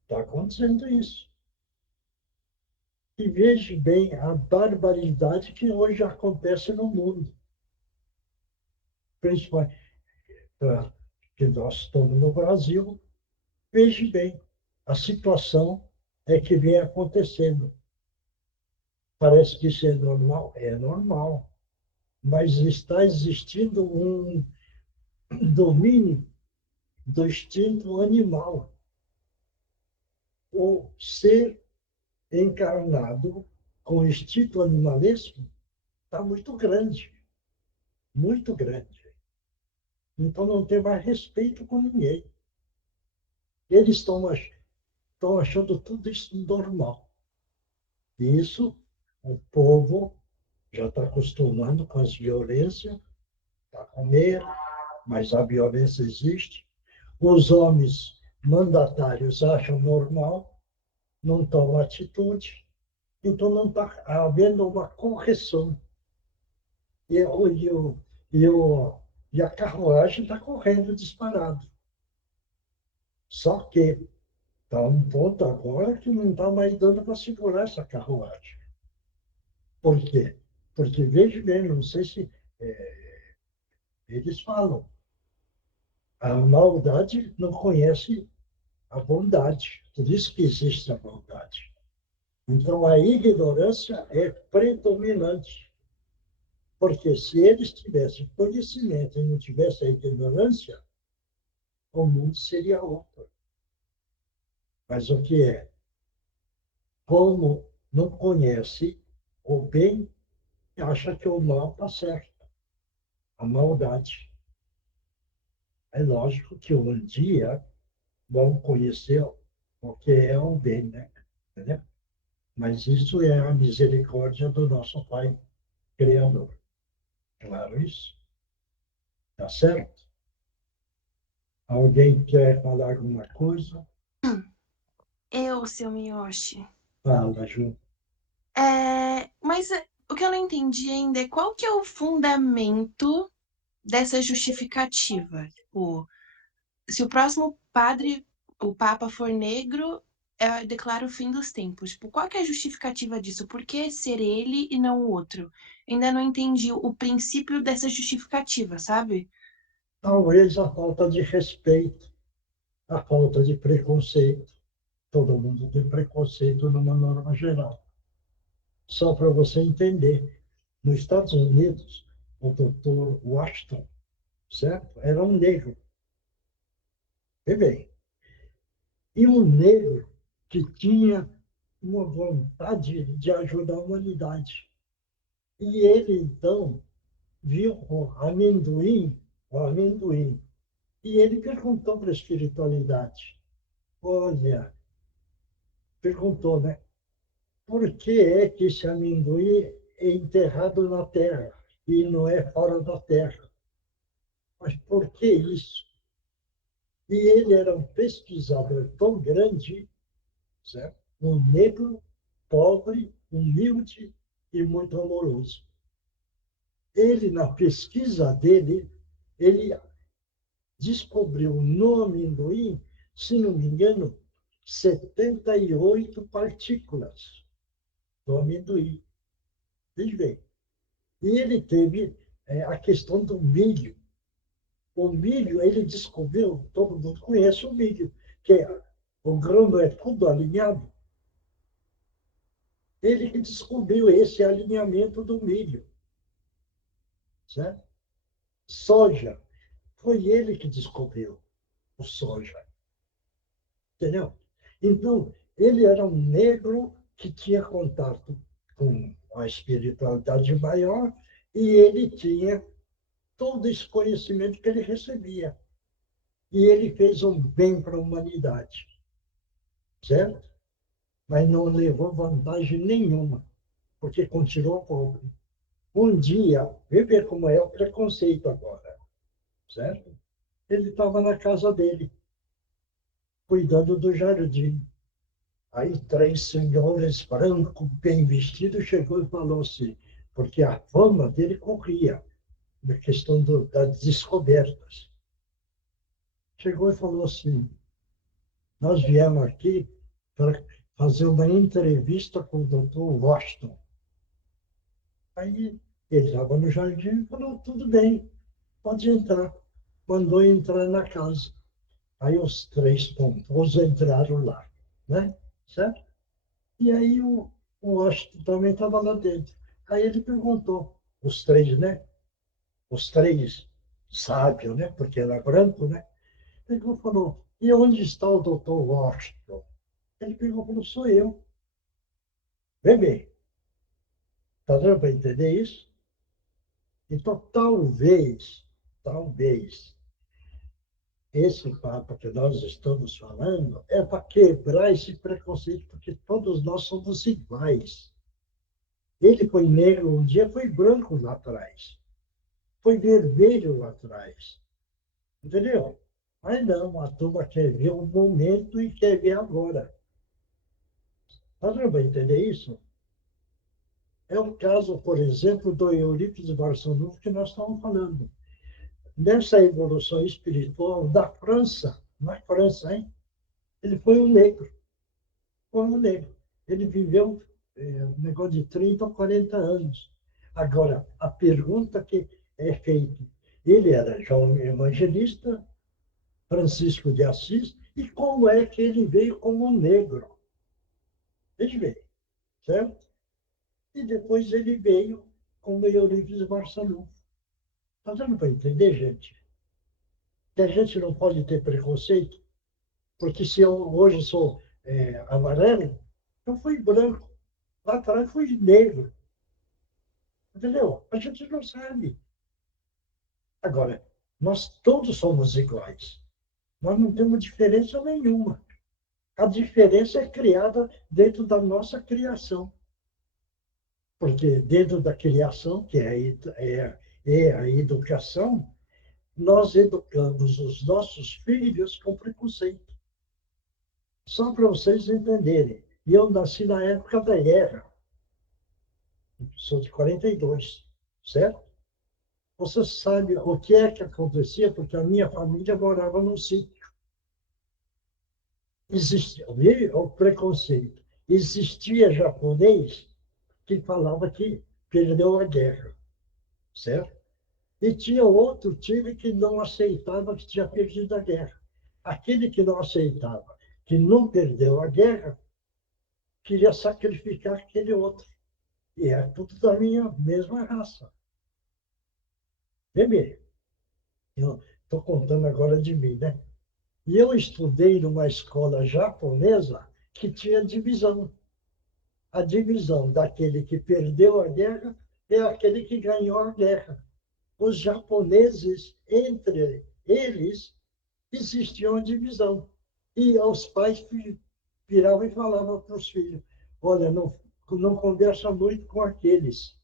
Está acontecendo isso. E veja bem a barbaridade que hoje acontece no mundo. Principalmente que nós estamos no Brasil. Veja bem, a situação é que vem acontecendo. Parece que isso é normal? É normal. Mas está existindo um domínio do instinto animal. O ser encarnado com instinto animalesco está muito grande, muito grande. Então não tem mais respeito com ninguém. Eles estão achando tudo isso normal. Isso, o povo já está acostumando com as violências, está com medo, mas a violência existe. os homens mandatários acham normal, não tomam atitude, então não está havendo uma correção. E, o, e, o, e, o, e a carruagem está correndo disparado. Só que está um ponto agora que não está mais dando para segurar essa carruagem. Por quê? Porque, veja bem, não sei se eles falam, a maldade não conhece a bondade, por isso que existe a maldade. Então, a ignorância é predominante, porque se eles tivessem conhecimento e não tivessem a ignorância, o mundo seria outro. Mas o que é? Como não conhece o bem, acha que o mal está certo, a maldade. É lógico que um dia vão conhecer o que é o bem, né? Entendeu? Mas isso é a misericórdia do nosso Pai Criador. Claro isso? Tá certo? Alguém quer falar alguma coisa? Eu, seu Miyoshi. Fala, Ju. Mas o que eu não entendi ainda é qual que é o fundamento dessa justificativa. Tipo, se o próximo padre, o Papa, for negro, declara o fim dos tempos. Tipo, qual que é a justificativa disso? Por que ser ele e não o outro? Ainda não entendi o princípio dessa justificativa, sabe? Talvez a falta de respeito, a falta de preconceito. Todo mundo tem preconceito numa norma geral. Só para você entender, nos Estados Unidos, o doutor Washington, certo? Era um negro. E bem, e um negro que tinha uma vontade de ajudar a humanidade. E ele, então, viu o amendoim, e ele perguntou para a espiritualidade, olha, perguntou, né? Por que é que esse amendoim é enterrado na terra e não é fora da terra? Mas por que isso? E ele era um pesquisador tão grande, certo? Um negro, pobre, humilde e muito amoroso. Ele, na pesquisa dele, ele descobriu no amendoim, se não me engano, 78 partículas do amendoim. Veja bem. E ele teve a questão do milho. O milho, ele descobriu, todo mundo conhece o milho, que o grão é tudo alinhado. Ele que descobriu esse alinhamento do milho. Certo? Soja. Foi ele que descobriu o soja. Entendeu? Então, ele era um negro que tinha contato com a espiritualidade maior e ele tinha todo esse conhecimento que ele recebia. E ele fez um bem para a humanidade. Certo? Mas não levou vantagem nenhuma, porque continuou pobre. Um dia, vê como é o preconceito agora, certo? Ele estava na casa dele, cuidando do jardim. Aí 3 senhores brancos, bem vestidos, chegou e falou assim, porque a fama dele corria, na questão das descobertas. Chegou e falou assim, nós viemos aqui para fazer uma entrevista com o doutor Washington. Aí ele estava no jardim e falou, tudo bem, pode entrar. Mandou entrar na casa. Aí os 3 pontos entraram lá, né? Certo? E aí o Washington também estava lá dentro. Aí ele perguntou, os 3, né? Os 3 sábios, né? Porque era branco, né? Ele falou, e onde está o doutor Washington? Ele falou, sou eu. Vem bem. Está dando para entender isso? Então, talvez, esse papo que nós estamos falando é para quebrar esse preconceito, porque todos nós somos iguais. Ele foi negro um dia, foi branco lá atrás. Foi vermelho lá atrás. Entendeu? Mas não, a turma quer ver o momento e quer ver agora. Mas não vai entender isso? É o caso, por exemplo, do Eurípides Barçanufo que nós estamos falando. Nessa evolução espiritual da França, na França, hein? Ele foi um negro. Foi um negro. Ele viveu um negócio de 30 ou 40 anos. Agora, a pergunta que é feita, ele era já um evangelista, Francisco de Assis, e como é que ele veio como negro? Ele veio, certo? E depois ele veio como Eurípides Barçanufo. Está dando para entender, gente? Que a gente não pode ter preconceito, porque se eu hoje sou amarelo, eu fui branco. Lá atrás fui negro. Entendeu? A gente não sabe. Agora, nós todos somos iguais. Nós não temos diferença nenhuma. A diferença é criada dentro da nossa criação. Porque dentro da criação, que é a educação, nós educamos os nossos filhos com preconceito. Só para vocês entenderem. E eu nasci na época da guerra. Sou de 42, certo? Você sabe o que é que acontecia, porque a minha família morava num sítio. Existia o preconceito. Existia japonês que falava que perdeu a guerra, certo? E tinha outro time que não aceitava que tinha perdido a guerra. Aquele que não aceitava que não perdeu a guerra, queria sacrificar aquele outro. E é tudo da minha mesma raça. Bem, eu estou contando agora de mim, né? E eu estudei numa escola japonesa que tinha divisão. A divisão daquele que perdeu a guerra é aquele que ganhou a guerra. Os japoneses, entre eles, existia uma divisão. E os pais viravam e falavam para os filhos, olha, não conversa muito com aqueles.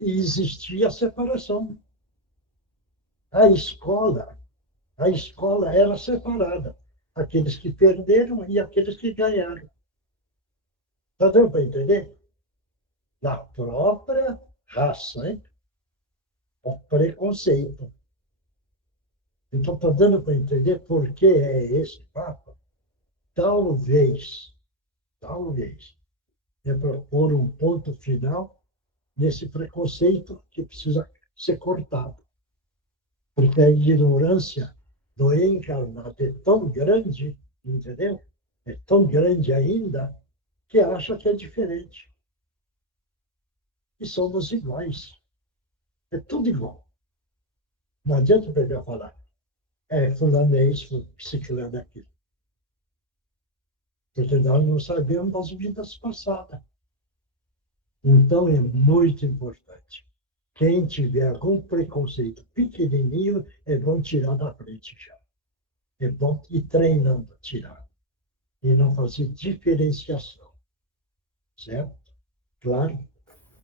E existia a separação. A escola era separada. Aqueles que perderam e aqueles que ganharam. Está dando para entender? Na própria raça, hein? O preconceito. Então, está dando para entender por que é esse papo? Talvez, é para pôr um ponto final nesse preconceito que precisa ser cortado. Porque a ignorância do encarnado é tão grande, entendeu? É tão grande ainda, que acha que é diferente. E somos iguais. É tudo igual. Não adianta pegar e falar, fulano é isso, ciclano é aquilo. Porque nós não sabemos das vidas passadas. Então, é muito importante. Quem tiver algum preconceito pequenininho, é bom tirar da frente já. É bom ir treinando, tirar. E não fazer diferenciação. Certo? Claro,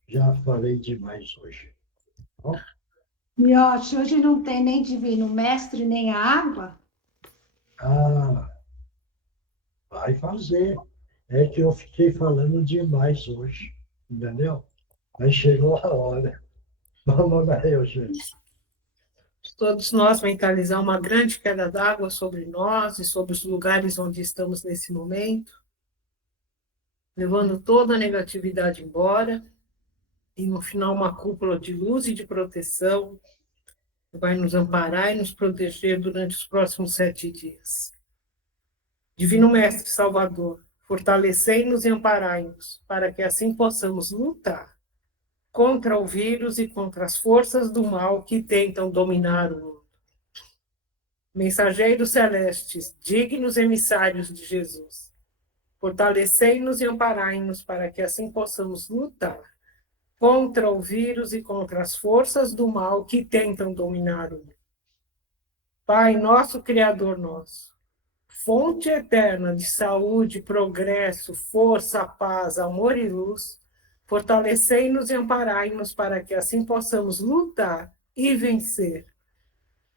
já falei demais hoje. Bom? Miote, hoje não tem nem Divino Mestre, nem a água? Vai fazer. É que eu fiquei falando demais hoje. Entendeu? Aí chegou a hora. Vamos lá, Eugênio. Todos nós mentalizar uma grande queda d'água sobre nós e sobre os lugares onde estamos nesse momento, levando toda a negatividade embora, e no final uma cúpula de luz e de proteção que vai nos amparar e nos proteger durante os próximos 7 dias. Divino Mestre Salvador, fortalecei-nos e amparai-nos, para que assim possamos lutar contra o vírus e contra as forças do mal que tentam dominar o mundo. Mensageiros celestes, dignos emissários de Jesus, fortalecei-nos e amparai-nos para que assim possamos lutar contra o vírus e contra as forças do mal que tentam dominar o mundo. Pai nosso, Criador nosso, fonte eterna de saúde, progresso, força, paz, amor e luz, fortalecei-nos e amparai-nos para que assim possamos lutar e vencer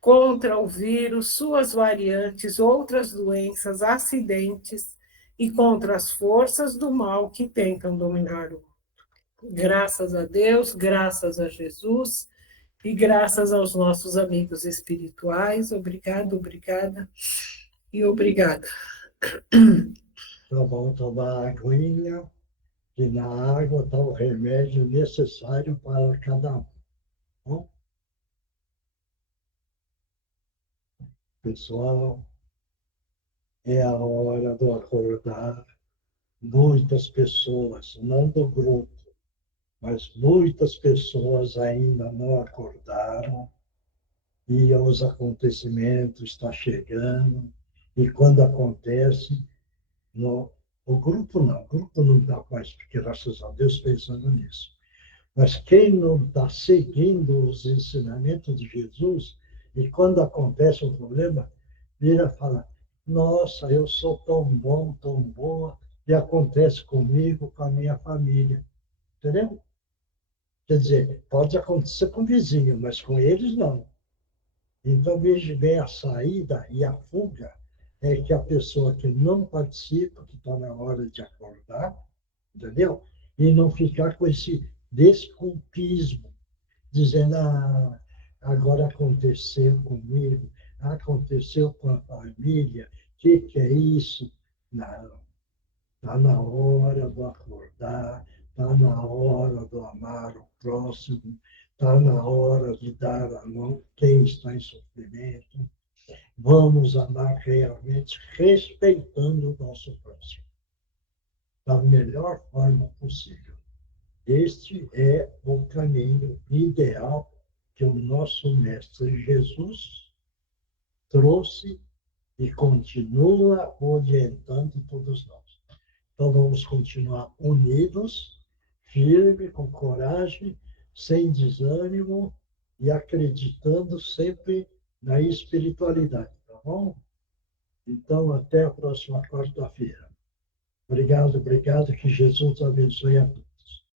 contra o vírus, suas variantes, outras doenças, acidentes e contra as forças do mal que tentam dominar o mundo. Graças a Deus, graças a Jesus e graças aos nossos amigos espirituais. Obrigada, obrigada e obrigada. Tá bom, tomar aguinha, que na água está o remédio necessário para cada um. Bom, pessoal, é a hora do acordar. Muitas pessoas, não do grupo, mas muitas pessoas ainda não acordaram e os acontecimentos estão chegando. E quando acontece, o grupo não está mais, graças a Deus, pensando nisso. Mas quem não está seguindo os ensinamentos de Jesus, e quando acontece um problema, vira e fala, nossa, eu sou tão bom, tão boa, e acontece comigo, com a minha família. Entendeu? Quer dizer, pode acontecer com o vizinho, mas com eles não. Então, veja bem, a saída e a fuga é que a pessoa que não participa, que está na hora de acordar, entendeu? E não ficar com esse desculpismo, dizendo, agora aconteceu comigo, aconteceu com a família, o que é isso? Não. Está na hora do acordar, está na hora do amar o próximo, está na hora de dar a mão quem está em sofrimento. Vamos amar realmente, respeitando o nosso próximo, da melhor forma possível. Este é o caminho ideal que o nosso Mestre Jesus trouxe e continua orientando todos nós. Então, vamos continuar unidos, firme, com coragem, sem desânimo e acreditando sempre na espiritualidade, tá bom? Então, até a próxima quarta-feira. Obrigado, obrigado, que Jesus abençoe a todos.